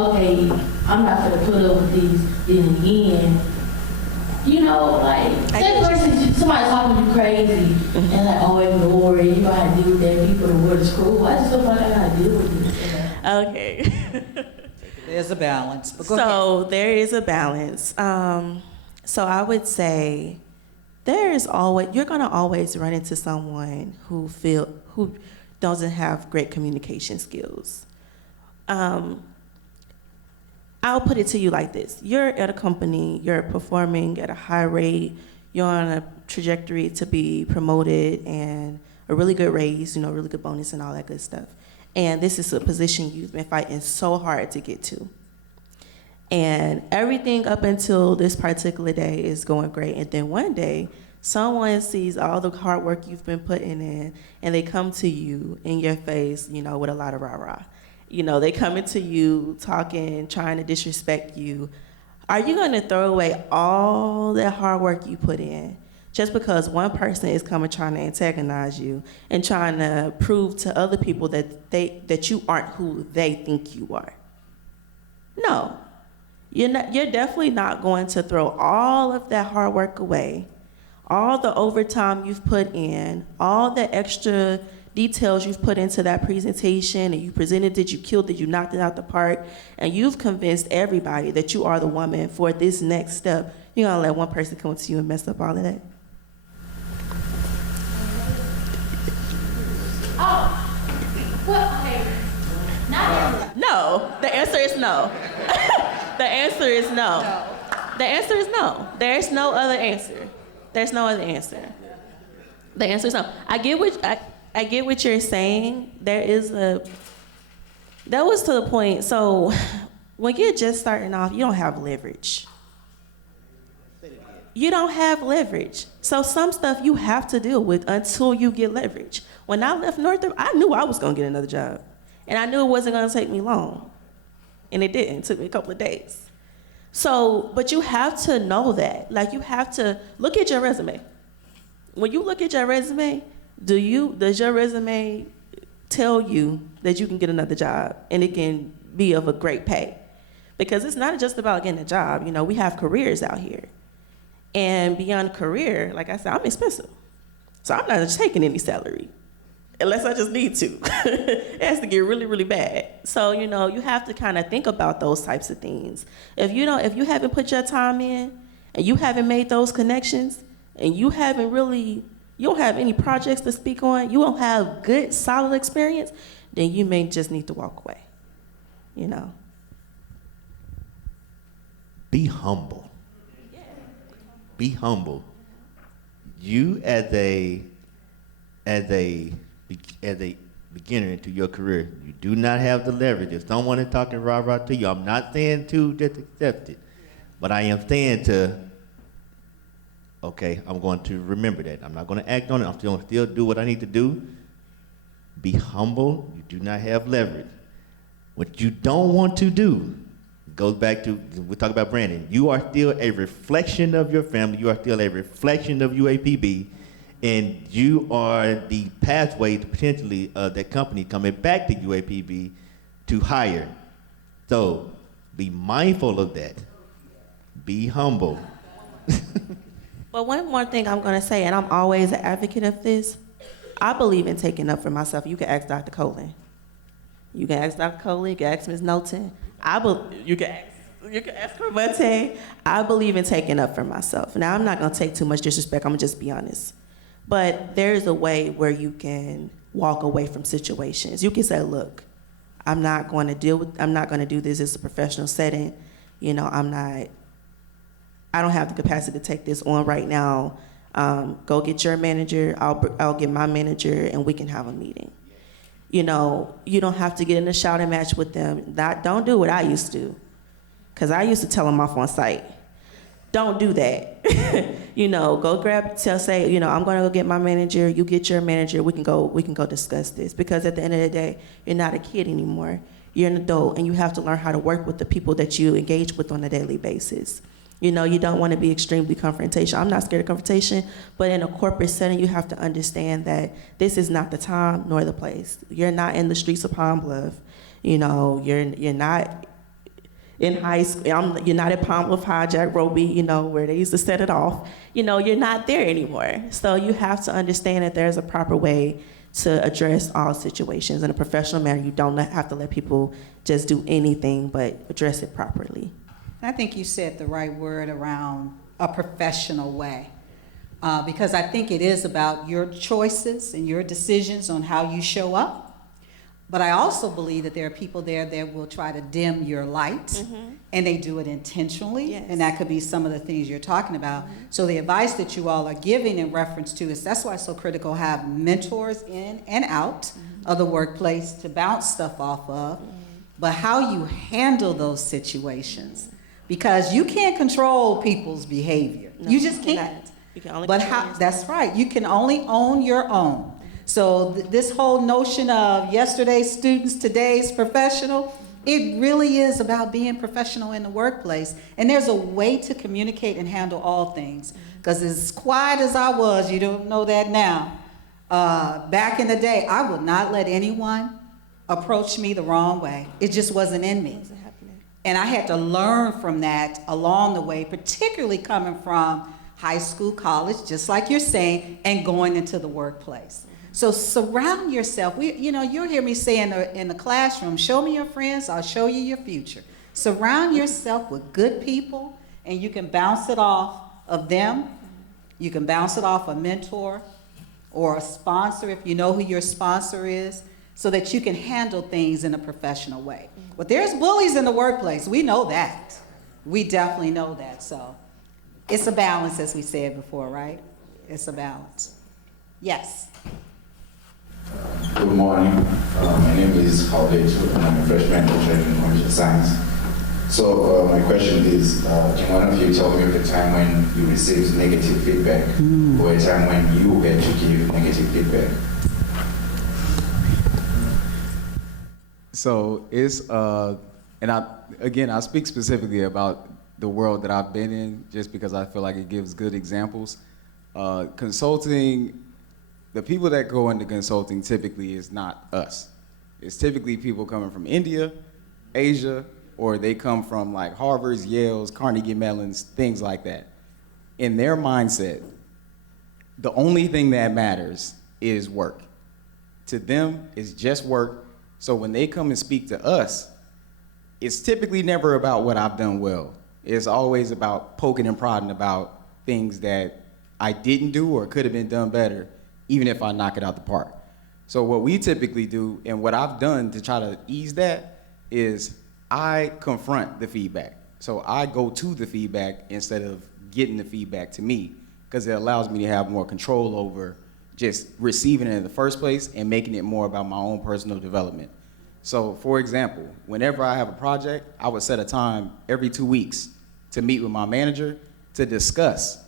okay, I'm not gonna put up with this, then again, you know, like, say for instance, somebody talking to you crazy, and like, oh, ignore it, you gotta deal with that, people, the world is cruel. I just don't feel like I gotta deal with it. Okay. There's a balance. But go So there is a balance. So I would say you're gonna always run into someone who doesn't have great communication skills. I'll put it to you like this. You're at a company, you're performing at a high rate, you're on a trajectory to be promoted and a really good raise, really good bonus and all that good stuff. And this is a position you've been fighting so hard to get to. And everything up until this particular day is going great. And then one day, someone sees all the hard work you've been putting in, and they come to you in your face, with a lot of rah-rah. They come into you talking, trying to disrespect you. Are you going to throw away all that hard work you put in just because one person is coming trying to antagonize you and trying to prove to other people that you aren't who they think you are? No. You're definitely not going to throw all of that hard work away, all the overtime you've put in, all the extra details you've put into that presentation, and you presented it, you killed it, you knocked it out the park, and you've convinced everybody that you are the woman for this next step. You're gonna let one person come to you and mess up all of that? Oh, well, okay. No, the answer is no. The answer is no. The answer is no. There's no other answer. There's no other answer. The answer is no. I get what you're saying. That was to the point. So when you're just starting off, you don't have leverage. You don't have leverage. So some stuff you have to deal with until you get leverage. When I left Northrop, I knew I was gonna get another job. And I knew it wasn't gonna take me long. And it didn't. It took me a couple of days. So, but you have to know that. Like, you have to look at your resume. When you look at your resume, does your resume tell you that you can get another job and it can be of a great pay? Because it's not just about getting a job. We have careers out here. And beyond career, like I said, I'm expensive. So I'm not just taking any salary unless I just need to. It has to get really, really bad. So, you have to kind of think about those types of things. If you haven't put your time in and you haven't made those connections and you don't have any projects to speak on, you don't have good, solid experience, then you may just need to walk away, Be humble. Be humble. You as a beginner into your career, you do not have the leverage. If someone is talking rah-rah to you, I'm not saying to just accept it, but I am saying okay, I'm going to remember that. I'm not going to act on it. I'm still going to still do what I need to do. Be humble. You do not have leverage. What you don't want to do goes back to, we talk about branding. You are still a reflection of your family. You are still a reflection of UAPB. And you are the pathway to potentially that company coming back to UAPB to hire. So be mindful of that. Be humble. But one more thing I'm going to say, and I'm always an advocate of this, I believe in taking up for myself. You can ask Dr. Colin. You can ask Dr. Colin. You can ask Ms. Knowlton. You can ask Corvette. I believe in taking up for myself. Now, I'm not going to take too much disrespect. I'm going to just be honest. But there is a way where you can walk away from situations. You can say, look, I'm not going to do this as a professional setting. I don't have the capacity to take this on right now. Go get your manager. I'll get my manager, and we can have a meeting. You don't have to get in a shouting match with them. Don't do what I used to do, because I used to tell them off on site. Don't do that. Go say, I'm going to go get my manager. You get your manager. We can go discuss this, because at the end of the day, you're not a kid anymore. You're an adult, and you have to learn how to work with the people that you engage with on a daily basis. You don't want to be extremely confrontational. I'm not scared of confrontation, but in a corporate setting, you have to understand that this is not the time nor the place. You're not in the streets of Palm Bluff. You're not in high school. You're not at Palmwolf High, Jack Roby, where they used to set it off. You're not there anymore. So you have to understand that there's a proper way to address all situations in a professional manner. You don't have to let people just do anything, but address it properly. I think you said the right word around a professional way, because I think it is about your choices and your decisions on how you show up. But I also believe that there are people there that will try to dim your light, and they do it intentionally, and that could be some of the things you're talking about. So the advice that you all are giving in reference to is, that's why it's so critical to have mentors in and out of the workplace to bounce stuff off of, but how you handle those situations, because you can't control people's behavior. No, you just can't. You can only But control how? yourself. That's right. You can only own your own. So this whole notion of yesterday's students, today's professional, it really is about being professional in the workplace. And there's a way to communicate and handle all things. Because as quiet as I was, you don't know that now, back in the day, I would not let anyone approach me the wrong way. It just wasn't in me. And I had to learn from that along the way, particularly coming from high school, college, just like you're saying, and going into the workplace. So surround yourself. You'll hear me say in the classroom, show me your friends, I'll show you your future. Surround yourself with good people, and you can bounce it off of them. You can bounce it off a mentor or a sponsor if you know who your sponsor is, so that you can handle things in a professional way. But there's bullies in the workplace. We know that. We definitely know that. So it's a balance, as we said before, right? It's a balance. Yes. Good morning. My name is Kelley, and I'm a freshman majoring in computer science. So my question is, can one of you tell me of a time when you received negative feedback, or a time when you had to give negative feedback? So it's, and I speak specifically about the world that I've been in, just because I feel like it gives good examples. Consulting, the people that go into consulting typically is not us. It's typically people coming from India, Asia, or they come from like Harvard's, Yale's, Carnegie Mellon's, things like that. In their mindset, the only thing that matters is work. To them, it's just work. So when they come and speak to us, it's typically never about what I've done well. It's always about poking and prodding about things that I didn't do or could have been done better, even if I knock it out the park. So what we typically do, and what I've done to try to ease that, is I confront the feedback. So I go to the feedback instead of getting the feedback to me, because it allows me to have more control over just receiving it in the first place and making it more about my own personal development. So for example, whenever I have a project, I would set a time every 2 weeks to meet with my manager to discuss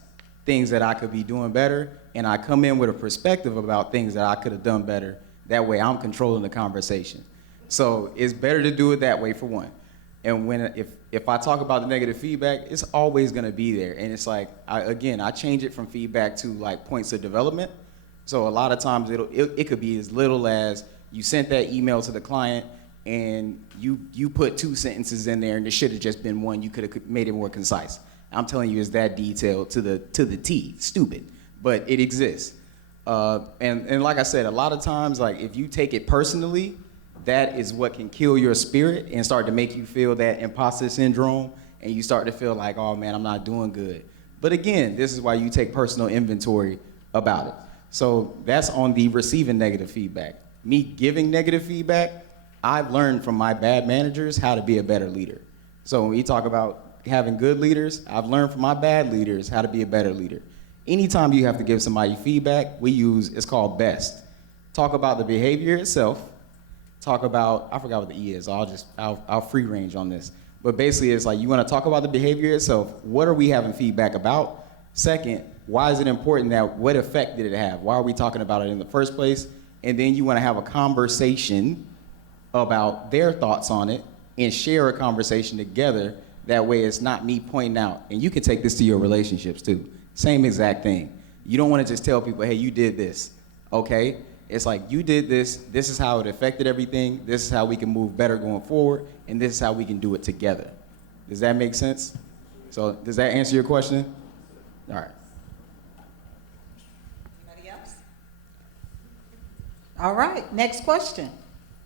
things that I could be doing better, and I come in with a perspective about things that I could have done better. That way I'm controlling the conversation. So it's better to do it that way, for one. And if I talk about the negative feedback, it's always gonna be there. And it's like, I change it from feedback to like points of development. So a lot of times it could be as little as you sent that email to the client and you put 2 sentences in there and it should have just been one. You could have made it more concise. I'm telling you, it's that detailed to the T. Stupid, but it exists. And like I said, a lot of times, like if you take it personally, that is what can kill your spirit and start to make you feel that imposter syndrome, and you start to feel like, oh man, I'm not doing good. But again, this is why you take personal inventory about it. So that's on the receiving negative feedback. Me giving negative feedback, I've learned from my bad managers how to be a better leader. So when we talk about having good leaders, I've learned from my bad leaders how to be a better leader. Anytime you have to give somebody feedback, it's called BEST. Talk about the behavior itself. Talk about, I forgot what the E is, I'll free range on this. But basically it's like, you wanna talk about the behavior itself. What are we having feedback about? Second, why is it important what effect did it have? Why are we talking about it in the first place? And then you wanna have a conversation about their thoughts on it and share a conversation together. That way it's not me pointing out. And you can take this to your relationships too. Same exact thing. You don't wanna just tell people, hey, you did this, okay? It's like, you did this is how it affected everything, this is how we can move better going forward, and this is how we can do it together. Does that make sense? So does that answer your question? All right. Anybody else? All right, next question.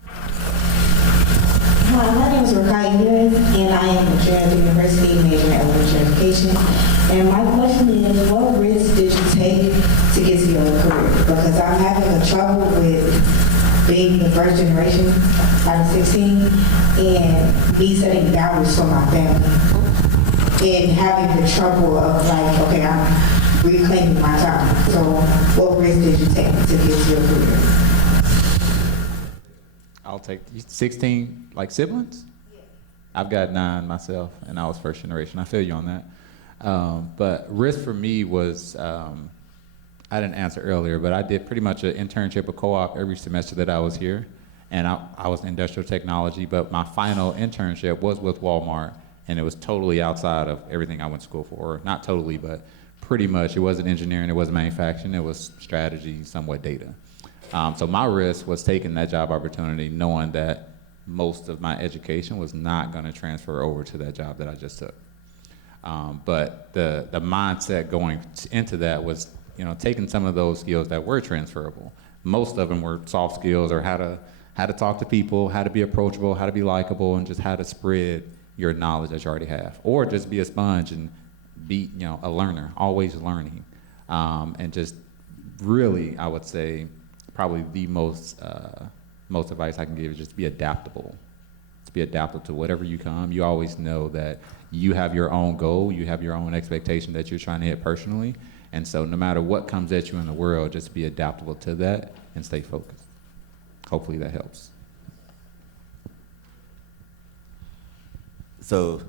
Hi, my name is Rakaya and I am a junior at the university majoring in elementary education. And my question is, what risks did you take to get to your career? Because I'm having a trouble with being the first generation out of 16 and me setting boundaries for my family and having the trouble of like, okay, I'm reclaiming my time. So what risks did you take to get to your career? I'll take 16 like siblings. Yeah. I've got 9 myself, and I was first generation. I feel you on that. But risk for me was I didn't answer earlier, but I did pretty much an internship, a co-op every semester that I was here, and I was in industrial technology. But my final internship was with Walmart, and it was totally outside of everything I went to school for. Not totally, but pretty much. It wasn't engineering, it wasn't manufacturing, it was strategy, somewhat data. So my risk was taking that job opportunity knowing that most of my education was not going to transfer over to that job that I just took. But the mindset going into that was, taking some of those skills that were transferable. Most of them were soft skills, or how to talk to people, how to be approachable, how to be likable, and just how to spread your knowledge that you already have. Or just be a sponge and be, a learner, always learning. And just really, I would say, probably the most advice I can give is just be adaptable. To be adaptable to whatever you come. You always know that you have your own goal, you have your own expectation that you're trying to hit personally, and so no matter what comes at you in the world, just be adaptable to that and stay focused. Hopefully that helps. So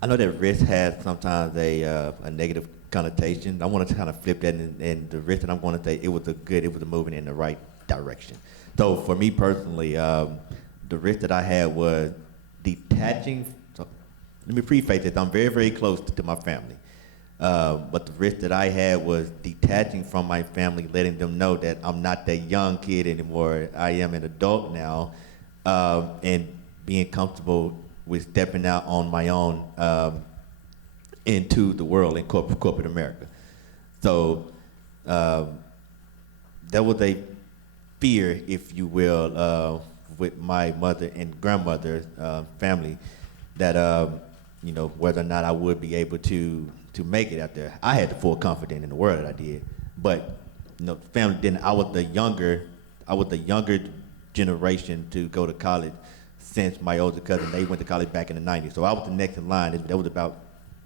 I know that risk has sometimes a negative connotation. I want to kind of flip that, and the risk that I'm going to say, it was a moving in the right direction. So for me personally, the risk that I had was detaching. So let me preface this, I'm very, very close to my family. But the risk that I had was detaching from my family, letting them know that I'm not that young kid anymore. I am an adult now, and being comfortable with stepping out on my own into the world in corporate America. So there was a fear, if you will, with my mother and grandmother's family, that whether or not I would be able to make it out there. I had the full confidence in the world that I did, but family didn't. I was the younger generation to go to college since my older cousin. They went to college back in the 90s, so I was the next in line. That was about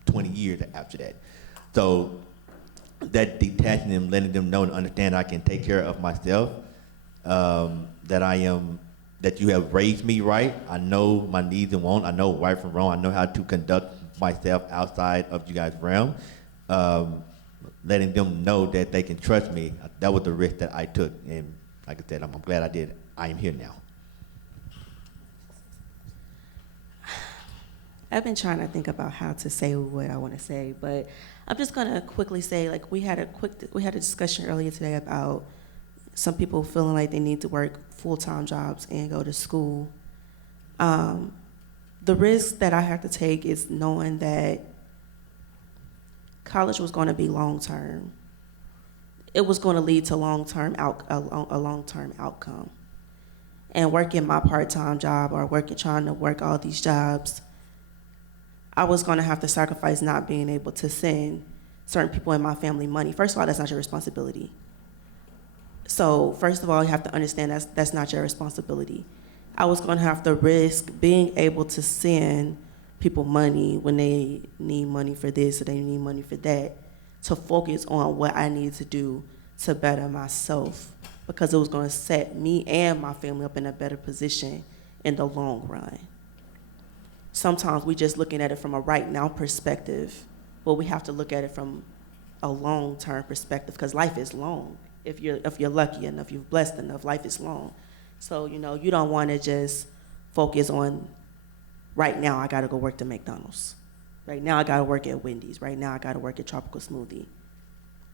20 years after that. So that detaching them, letting them know and understand I can take care of myself, that you have raised me right. I know my needs and wants. I know right from wrong. I know how to conduct myself outside of you guys' realm. Letting them know that they can trust me. That was the risk that I took. And like I said, I'm glad I did. I am here now. I've been trying to think about how to say what I want to say, but I'm just gonna quickly say, like, we had a discussion earlier today about some people feeling like they need to work full-time jobs and go to school. The risk that I have to take is knowing that college was going to be long-term. It was going to lead to a long-term outcome. And working my part-time job or trying to work all these jobs, I was going to have to sacrifice not being able to send certain people in my family money. First of all, that's not your responsibility. So first of all, you have to understand that's not your responsibility. I was going to have to risk being able to send people money when they need money for this or they need money for that, to focus on what I need to do to better myself, because it was going to set me and my family up in a better position in the long run. Sometimes we just looking at it from a right now perspective, but we have to look at it from a long-term perspective, because life is long. If you're lucky enough, you're blessed enough, life is long. So, you don't want to just focus on, right now I got to go work to McDonald's. Right now I got to work at Wendy's. Right now I got to work at Tropical Smoothie.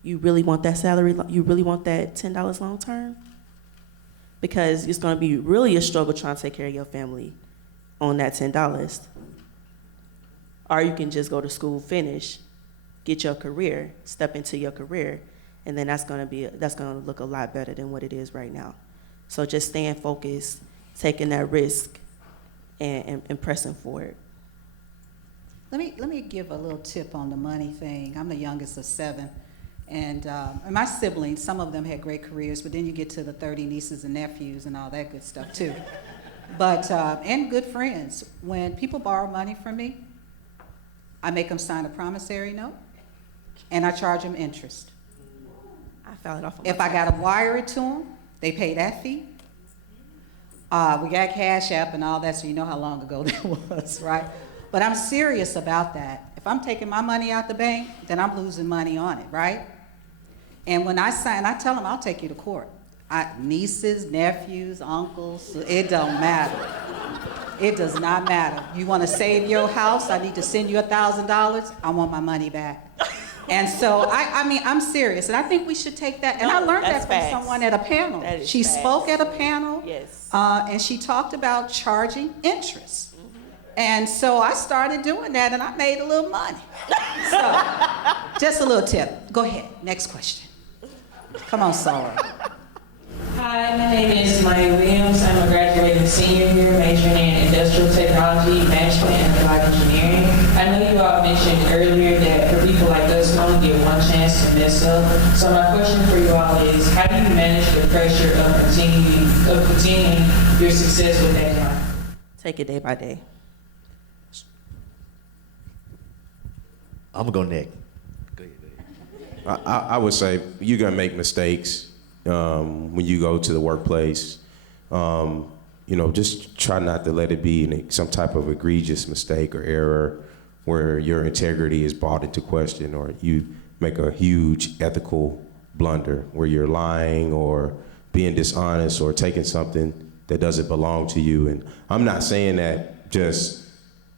You really want that salary? You really want that $10 long term? Because it's going to be really a struggle trying to take care of your family on that $10. or you can just go to school, finish, get your career, step into your career, and then that's gonna look a lot better than what it is right now. So just staying focused, taking that risk, and pressing forward. Let me give a little tip on the money thing. I'm the youngest of 7, and my siblings, some of them had great careers, but then you get to the 30 nieces and nephews and all that good stuff too. But, and good friends. When people borrow money from me, I make them sign a promissory note, and I charge them interest. I found it off of If I gotta wire it to them, they pay that fee. We got Cash App and all that, so you know how long ago that was, right? But I'm serious about that. If I'm taking my money out the bank, then I'm losing money on it, right? And when I sign, I tell them I'll take you to court. Nieces, nephews, uncles, it don't matter. It does not matter. You wanna save your house, I need to send you $1,000, I want my money back. And so, I mean, I'm serious, and I think we should take that, and I learned that from someone at a panel. She spoke at a panel, yes. And she talked about charging interest. And so I started doing that, and I made a little money. So, just a little tip. Go ahead, next question. Come on, Sarah. Hi, my name is Maya Williams. I'm a graduating senior here, majoring in industrial technology, management, and applied engineering. I know you all mentioned earlier that for people like us, we only get one chance to mess up. So my question for you all is, how do you manage the pressure of continuing your success with that job? Take it day by day. I'm gonna go next. Go ahead. I would say you're gonna make mistakes when you go to the workplace. Just try not to let it be some type of egregious mistake or error where your integrity is brought into question, or you make a huge ethical blunder where you're lying or being dishonest or taking something that doesn't belong to you. And I'm not saying that just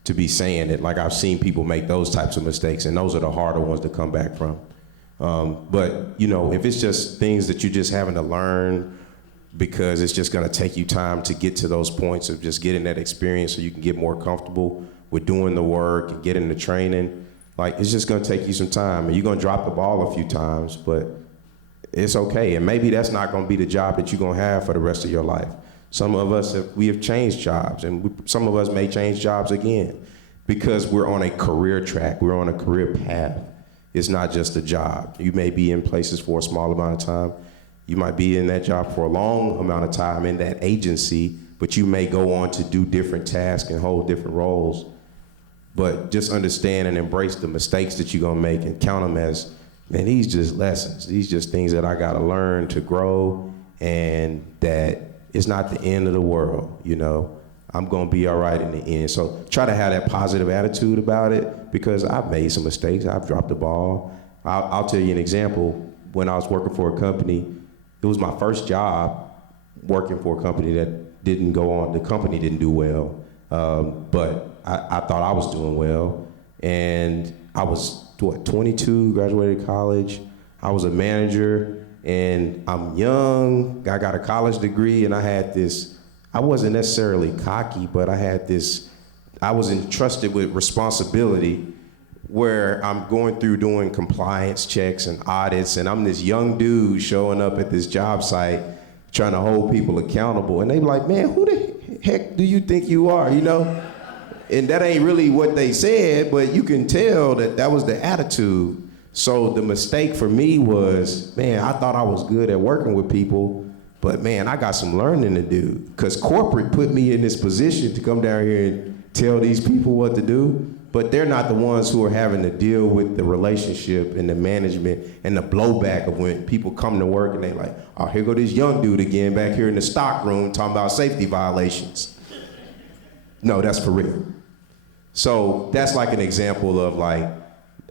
to be saying it. Like, I've seen people make those types of mistakes, and those are the harder ones to come back from. But if it's just things that you're just having to learn because it's just gonna take you time to get to those points of just getting that experience so you can get more comfortable with doing the work and getting the training, like, it's just gonna take you some time, and you're gonna drop the ball a few times, but it's okay. And maybe that's not gonna be the job that you're gonna have for the rest of your life. Some of us, we have changed jobs, and some of us may change jobs again because we're on a career track, we're on a career path. It's not just a job. You may be in places for a small amount of time. You might be in that job for a long amount of time in that agency, but you may go on to do different tasks and hold different roles. But just understand and embrace the mistakes that you're gonna make and count them as, man, these just lessons. These just things that I gotta learn to grow, and that it's not the end of the world, I'm gonna be all right in the end. So try to have that positive attitude about it, because I've made some mistakes, I've dropped the ball. I'll tell you an example. When I was working for a company, it was my first job working for a company that didn't go on, the company didn't do well, but I thought I was doing well. And I was, 22, graduated college. I was a manager, and I'm young, I got a college degree, and I wasn't necessarily cocky, but I was entrusted with responsibility where I'm going through doing compliance checks and audits, and I'm this young dude showing up at this job site trying to hold people accountable. And they be like, man, who the heck do you think you are, And that ain't really what they said, but you can tell that was the attitude. So the mistake for me was, man, I thought I was good at working with people, but man, I got some learning to do, because corporate put me in this position to come down here and tell these people what to do, but they're not the ones who are having to deal with the relationship and the management and the blowback of when people come to work and they like, oh, here go this young dude again back here in the stock room talking about safety violations. No, that's for real. So that's like an example of like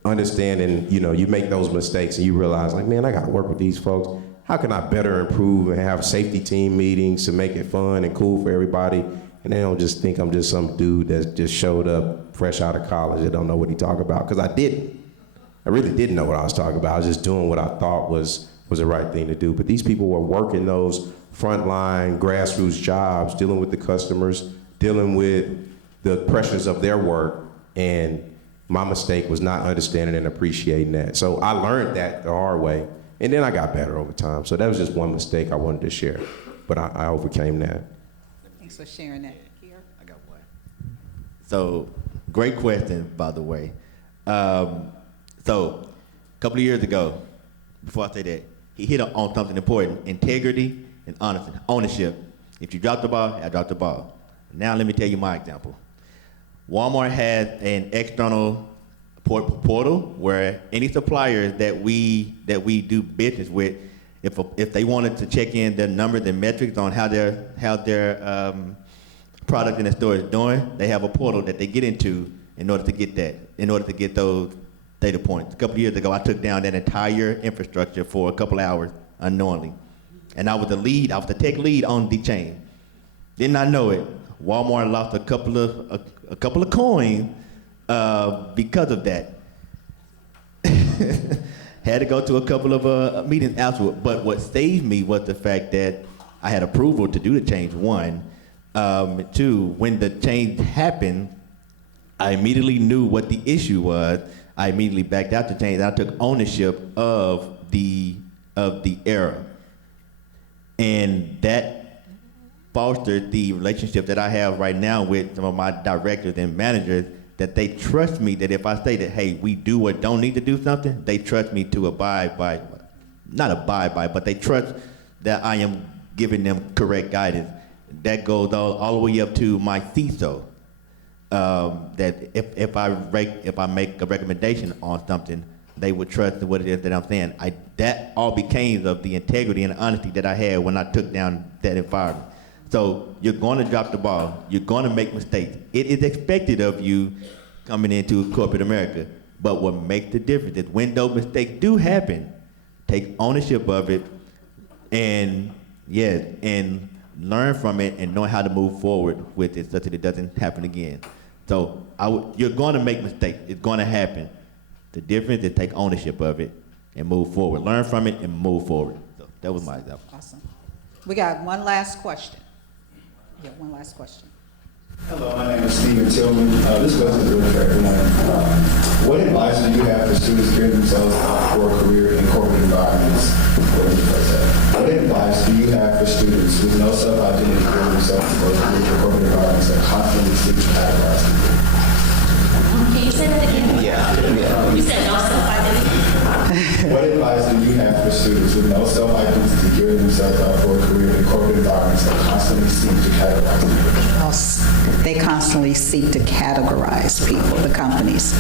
understanding, you make those mistakes and you realize like, man, I gotta work with these folks. How can I better improve and have safety team meetings to make it fun and cool for everybody? And they don't just think I'm just some dude that just showed up fresh out of college that don't know what he talking about, because I didn't. I really didn't know what I was talking about. I was just doing what I thought was the right thing to do. But these people were working those frontline grassroots jobs, dealing with the customers, dealing with the pressures of their work, and my mistake was not understanding and appreciating that. So I learned that the hard way, and then I got better over time. So that was just one mistake I wanted to share, but I overcame that. Thanks for sharing that. I got one. So, great question, by the way. So, a couple of years ago, before I say that, he hit on something important: integrity and honesty, ownership. If you drop the ball, I drop the ball. Now let me tell you my example. Walmart has an external portal where any suppliers that we do business with, if they wanted to check in their numbers and metrics on how their product in the store is doing, they have a portal that they get into in order to get those data points. A couple of years ago, I took down that entire infrastructure for a couple hours unknowingly, and I was the tech lead on the chain. Did not know it. Walmart lost a couple of coins because of that. Had to go to a couple of meetings afterward. But what saved me was the fact that I had approval to do the change, one. Two, when the change happened, I immediately knew what the issue was. I immediately backed out the change. I took ownership of the error. And that fostered the relationship that I have right now with some of my directors and managers, that they trust me that if I say that, hey, we do or don't need to do something, they trust me to but they trust that I am giving them correct guidance. That goes all the way up to my CISO, that if I make a recommendation on something, they would trust what it is that I'm saying. That all became of the integrity and honesty that I had when I took down that environment. So you're going to drop the ball. You're going to make mistakes. It is expected of you coming into corporate America. But what makes the difference is when those mistakes do happen, take ownership of it, and learn from it and know how to move forward with it such that it doesn't happen again. So you're going to make mistakes. It's going to happen. The difference is take ownership of it and move forward. Learn from it and move forward. So that was my example. Awesome. We got one last question. Yeah, one last question. Hello, my name is Stephen Tillman. This question is really for everyone. What advice do you have for students gearing themselves for a career in corporate environments? What advice do you have for students with no self-identity gearing themselves for a career in corporate environments that constantly seek to categorize people? Can you say that again? Yeah. You said no self-identity? What advice do you have for students with no self-identity gearing themselves out for a career in corporate environments that constantly seek to categorize people? They constantly seek to categorize people, the companies.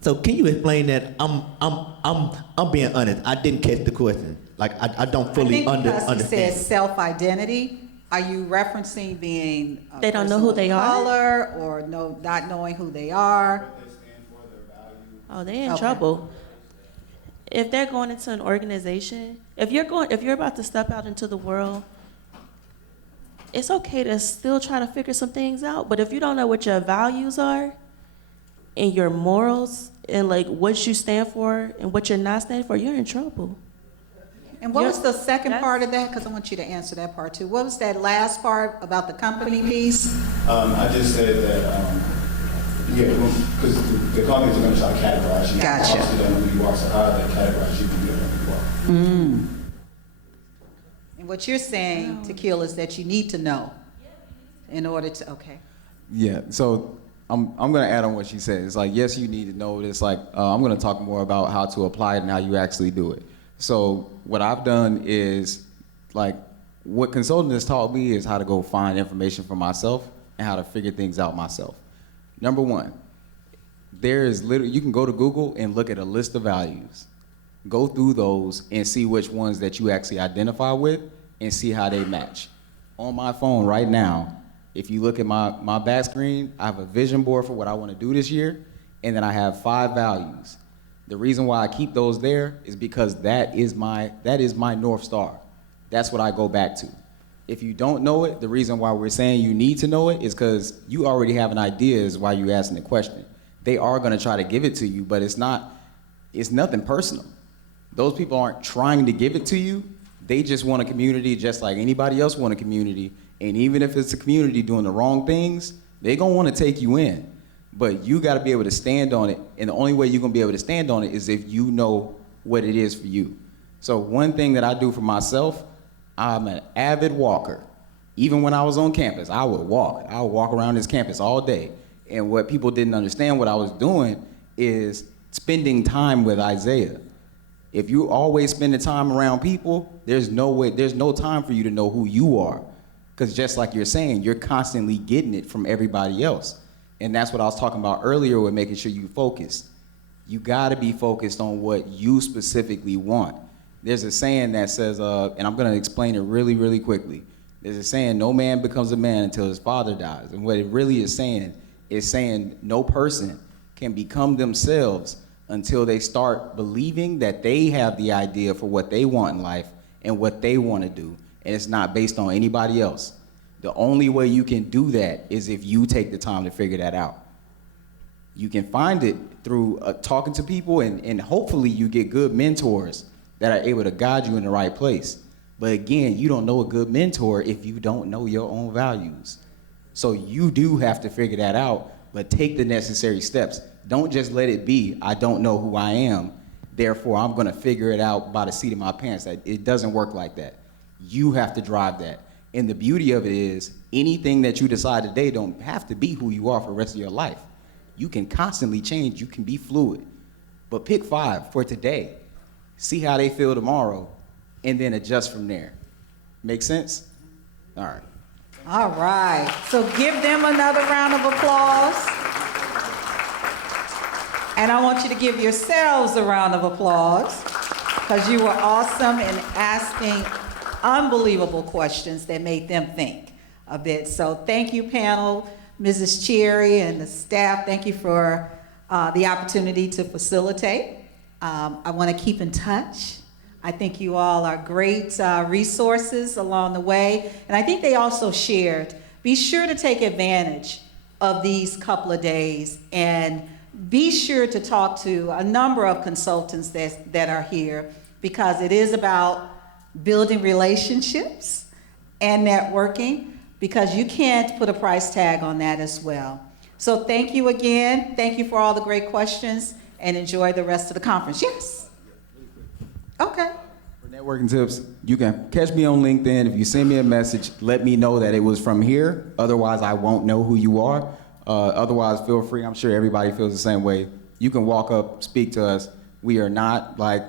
So can you explain that? I'm being honest. I didn't catch the question. Like I don't fully understand. It says self-identity. Are you referencing being a They don't know who they are? color, or not knowing who they are? Oh, they're in trouble. If they're going into an organization, if you're about to step out into the world, it's okay to still try to figure some things out. But if you don't know what your values are and your morals and like what you stand for and what you're not standing for, you're in trouble. And what was the second part of that? Because I want you to answer that part too. What was that last part about the company piece? I just said that, because the companies are going to try to categorize you. Gotcha. Obviously, they know who you are, so how do they categorize you when you don't know who you are? And what you're saying, Tequila, is that you need to know in order to, okay. Yeah, so I'm going to add on what she said. It's like, yes, you need to know. It's like, I'm going to talk more about how to apply it and how you actually do it. So what I've done is, like, what consulting has taught me is how to go find information for myself and how to figure things out myself. Number one, you can go to Google and look at a list of values. Go through those and see which ones that you actually identify with and see how they match. On my phone right now, if you look at my back screen, I have a vision board for what I want to do this year, and then I have 5 values. The reason why I keep those there is because that is my North Star. That's what I go back to. If you don't know it, the reason why we're saying you need to know it is because you already have an idea is why you're asking the question. They are going to try to give it to you, but it's nothing personal. Those people aren't trying to give it to you. They just want a community just like anybody else want a community. And even if it's a community doing the wrong things, they're going to want to take you in. but you got to be able to stand on it. And the only way you're going to be able to stand on it is if you know what it is for you. So one thing that I do for myself, I'm an avid walker. Even when I was on campus, I would walk. I would walk around this campus all day. And what people didn't understand what I was doing is spending time with Isaiah. If you always spending time around people, there's no time for you to know who you are. Because just like you're saying, you're constantly getting it from everybody else. And that's what I was talking about earlier with making sure you focus. You gotta be focused on what you specifically want. There's a saying that says, and I'm gonna explain it really, really quickly. There's a saying, no man becomes a man until his father dies. And what it really is saying no person can become themselves until they start believing that they have the idea for what they want in life and what they want to do, and it's not based on anybody else. The only way you can do that is if you take the time to figure that out. You can find it through talking to people, and hopefully you get good mentors that are able to guide you in the right place. But again, you don't know a good mentor if you don't know your own values. So you do have to figure that out, but take the necessary steps. Don't just let it be, I don't know who I am, therefore I'm gonna figure it out by the seat of my pants. It doesn't work like that. You have to drive that. And the beauty of it is, anything that you decide today don't have to be who you are for the rest of your life. You can constantly change, you can be fluid. But pick 5 for today. See how they feel tomorrow, and then adjust from there. Make sense? All right. All right, so give them another round of applause. And I want you to give yourselves a round of applause because you were awesome in asking unbelievable questions that made them think a bit. So thank you, panel, Mrs. Cherry and the staff. Thank you for the opportunity to facilitate. I want to keep in touch. I think you all are great resources along the way. And I think they also shared, be sure to take advantage of these couple of days and be sure to talk to a number of consultants that are here, because it is about building relationships and networking, because you can't put a price tag on that as well. So thank you again. Thank you for all the great questions, and enjoy the rest of the conference. Yes? Okay. For networking tips, you can catch me on LinkedIn. If you send me a message, let me know that it was from here. Otherwise, I won't know who you are. Otherwise, feel free. I'm sure everybody feels the same way. You can walk up, speak to us. We are not like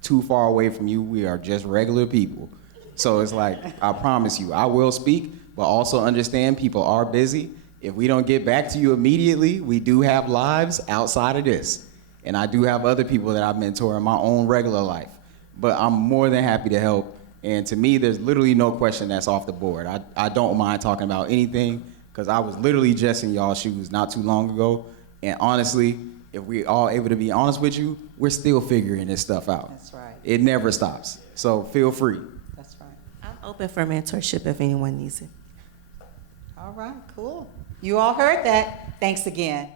too far away from you. We are just regular people. So it's like, I promise you, I will speak, but also understand people are busy. If we don't get back to you immediately, we do have lives outside of this. And I do have other people that I mentor in my own regular life. But I'm more than happy to help. And to me, there's literally no question that's off the board. I don't mind talking about anything, because I was literally just in y'all's shoes not too long ago. And honestly, if we all able to be honest with you, we're still figuring this stuff out. That's right. It never stops. So feel free. That's right. I'm open for mentorship if anyone needs it. All right, cool. You all heard that. Thanks again.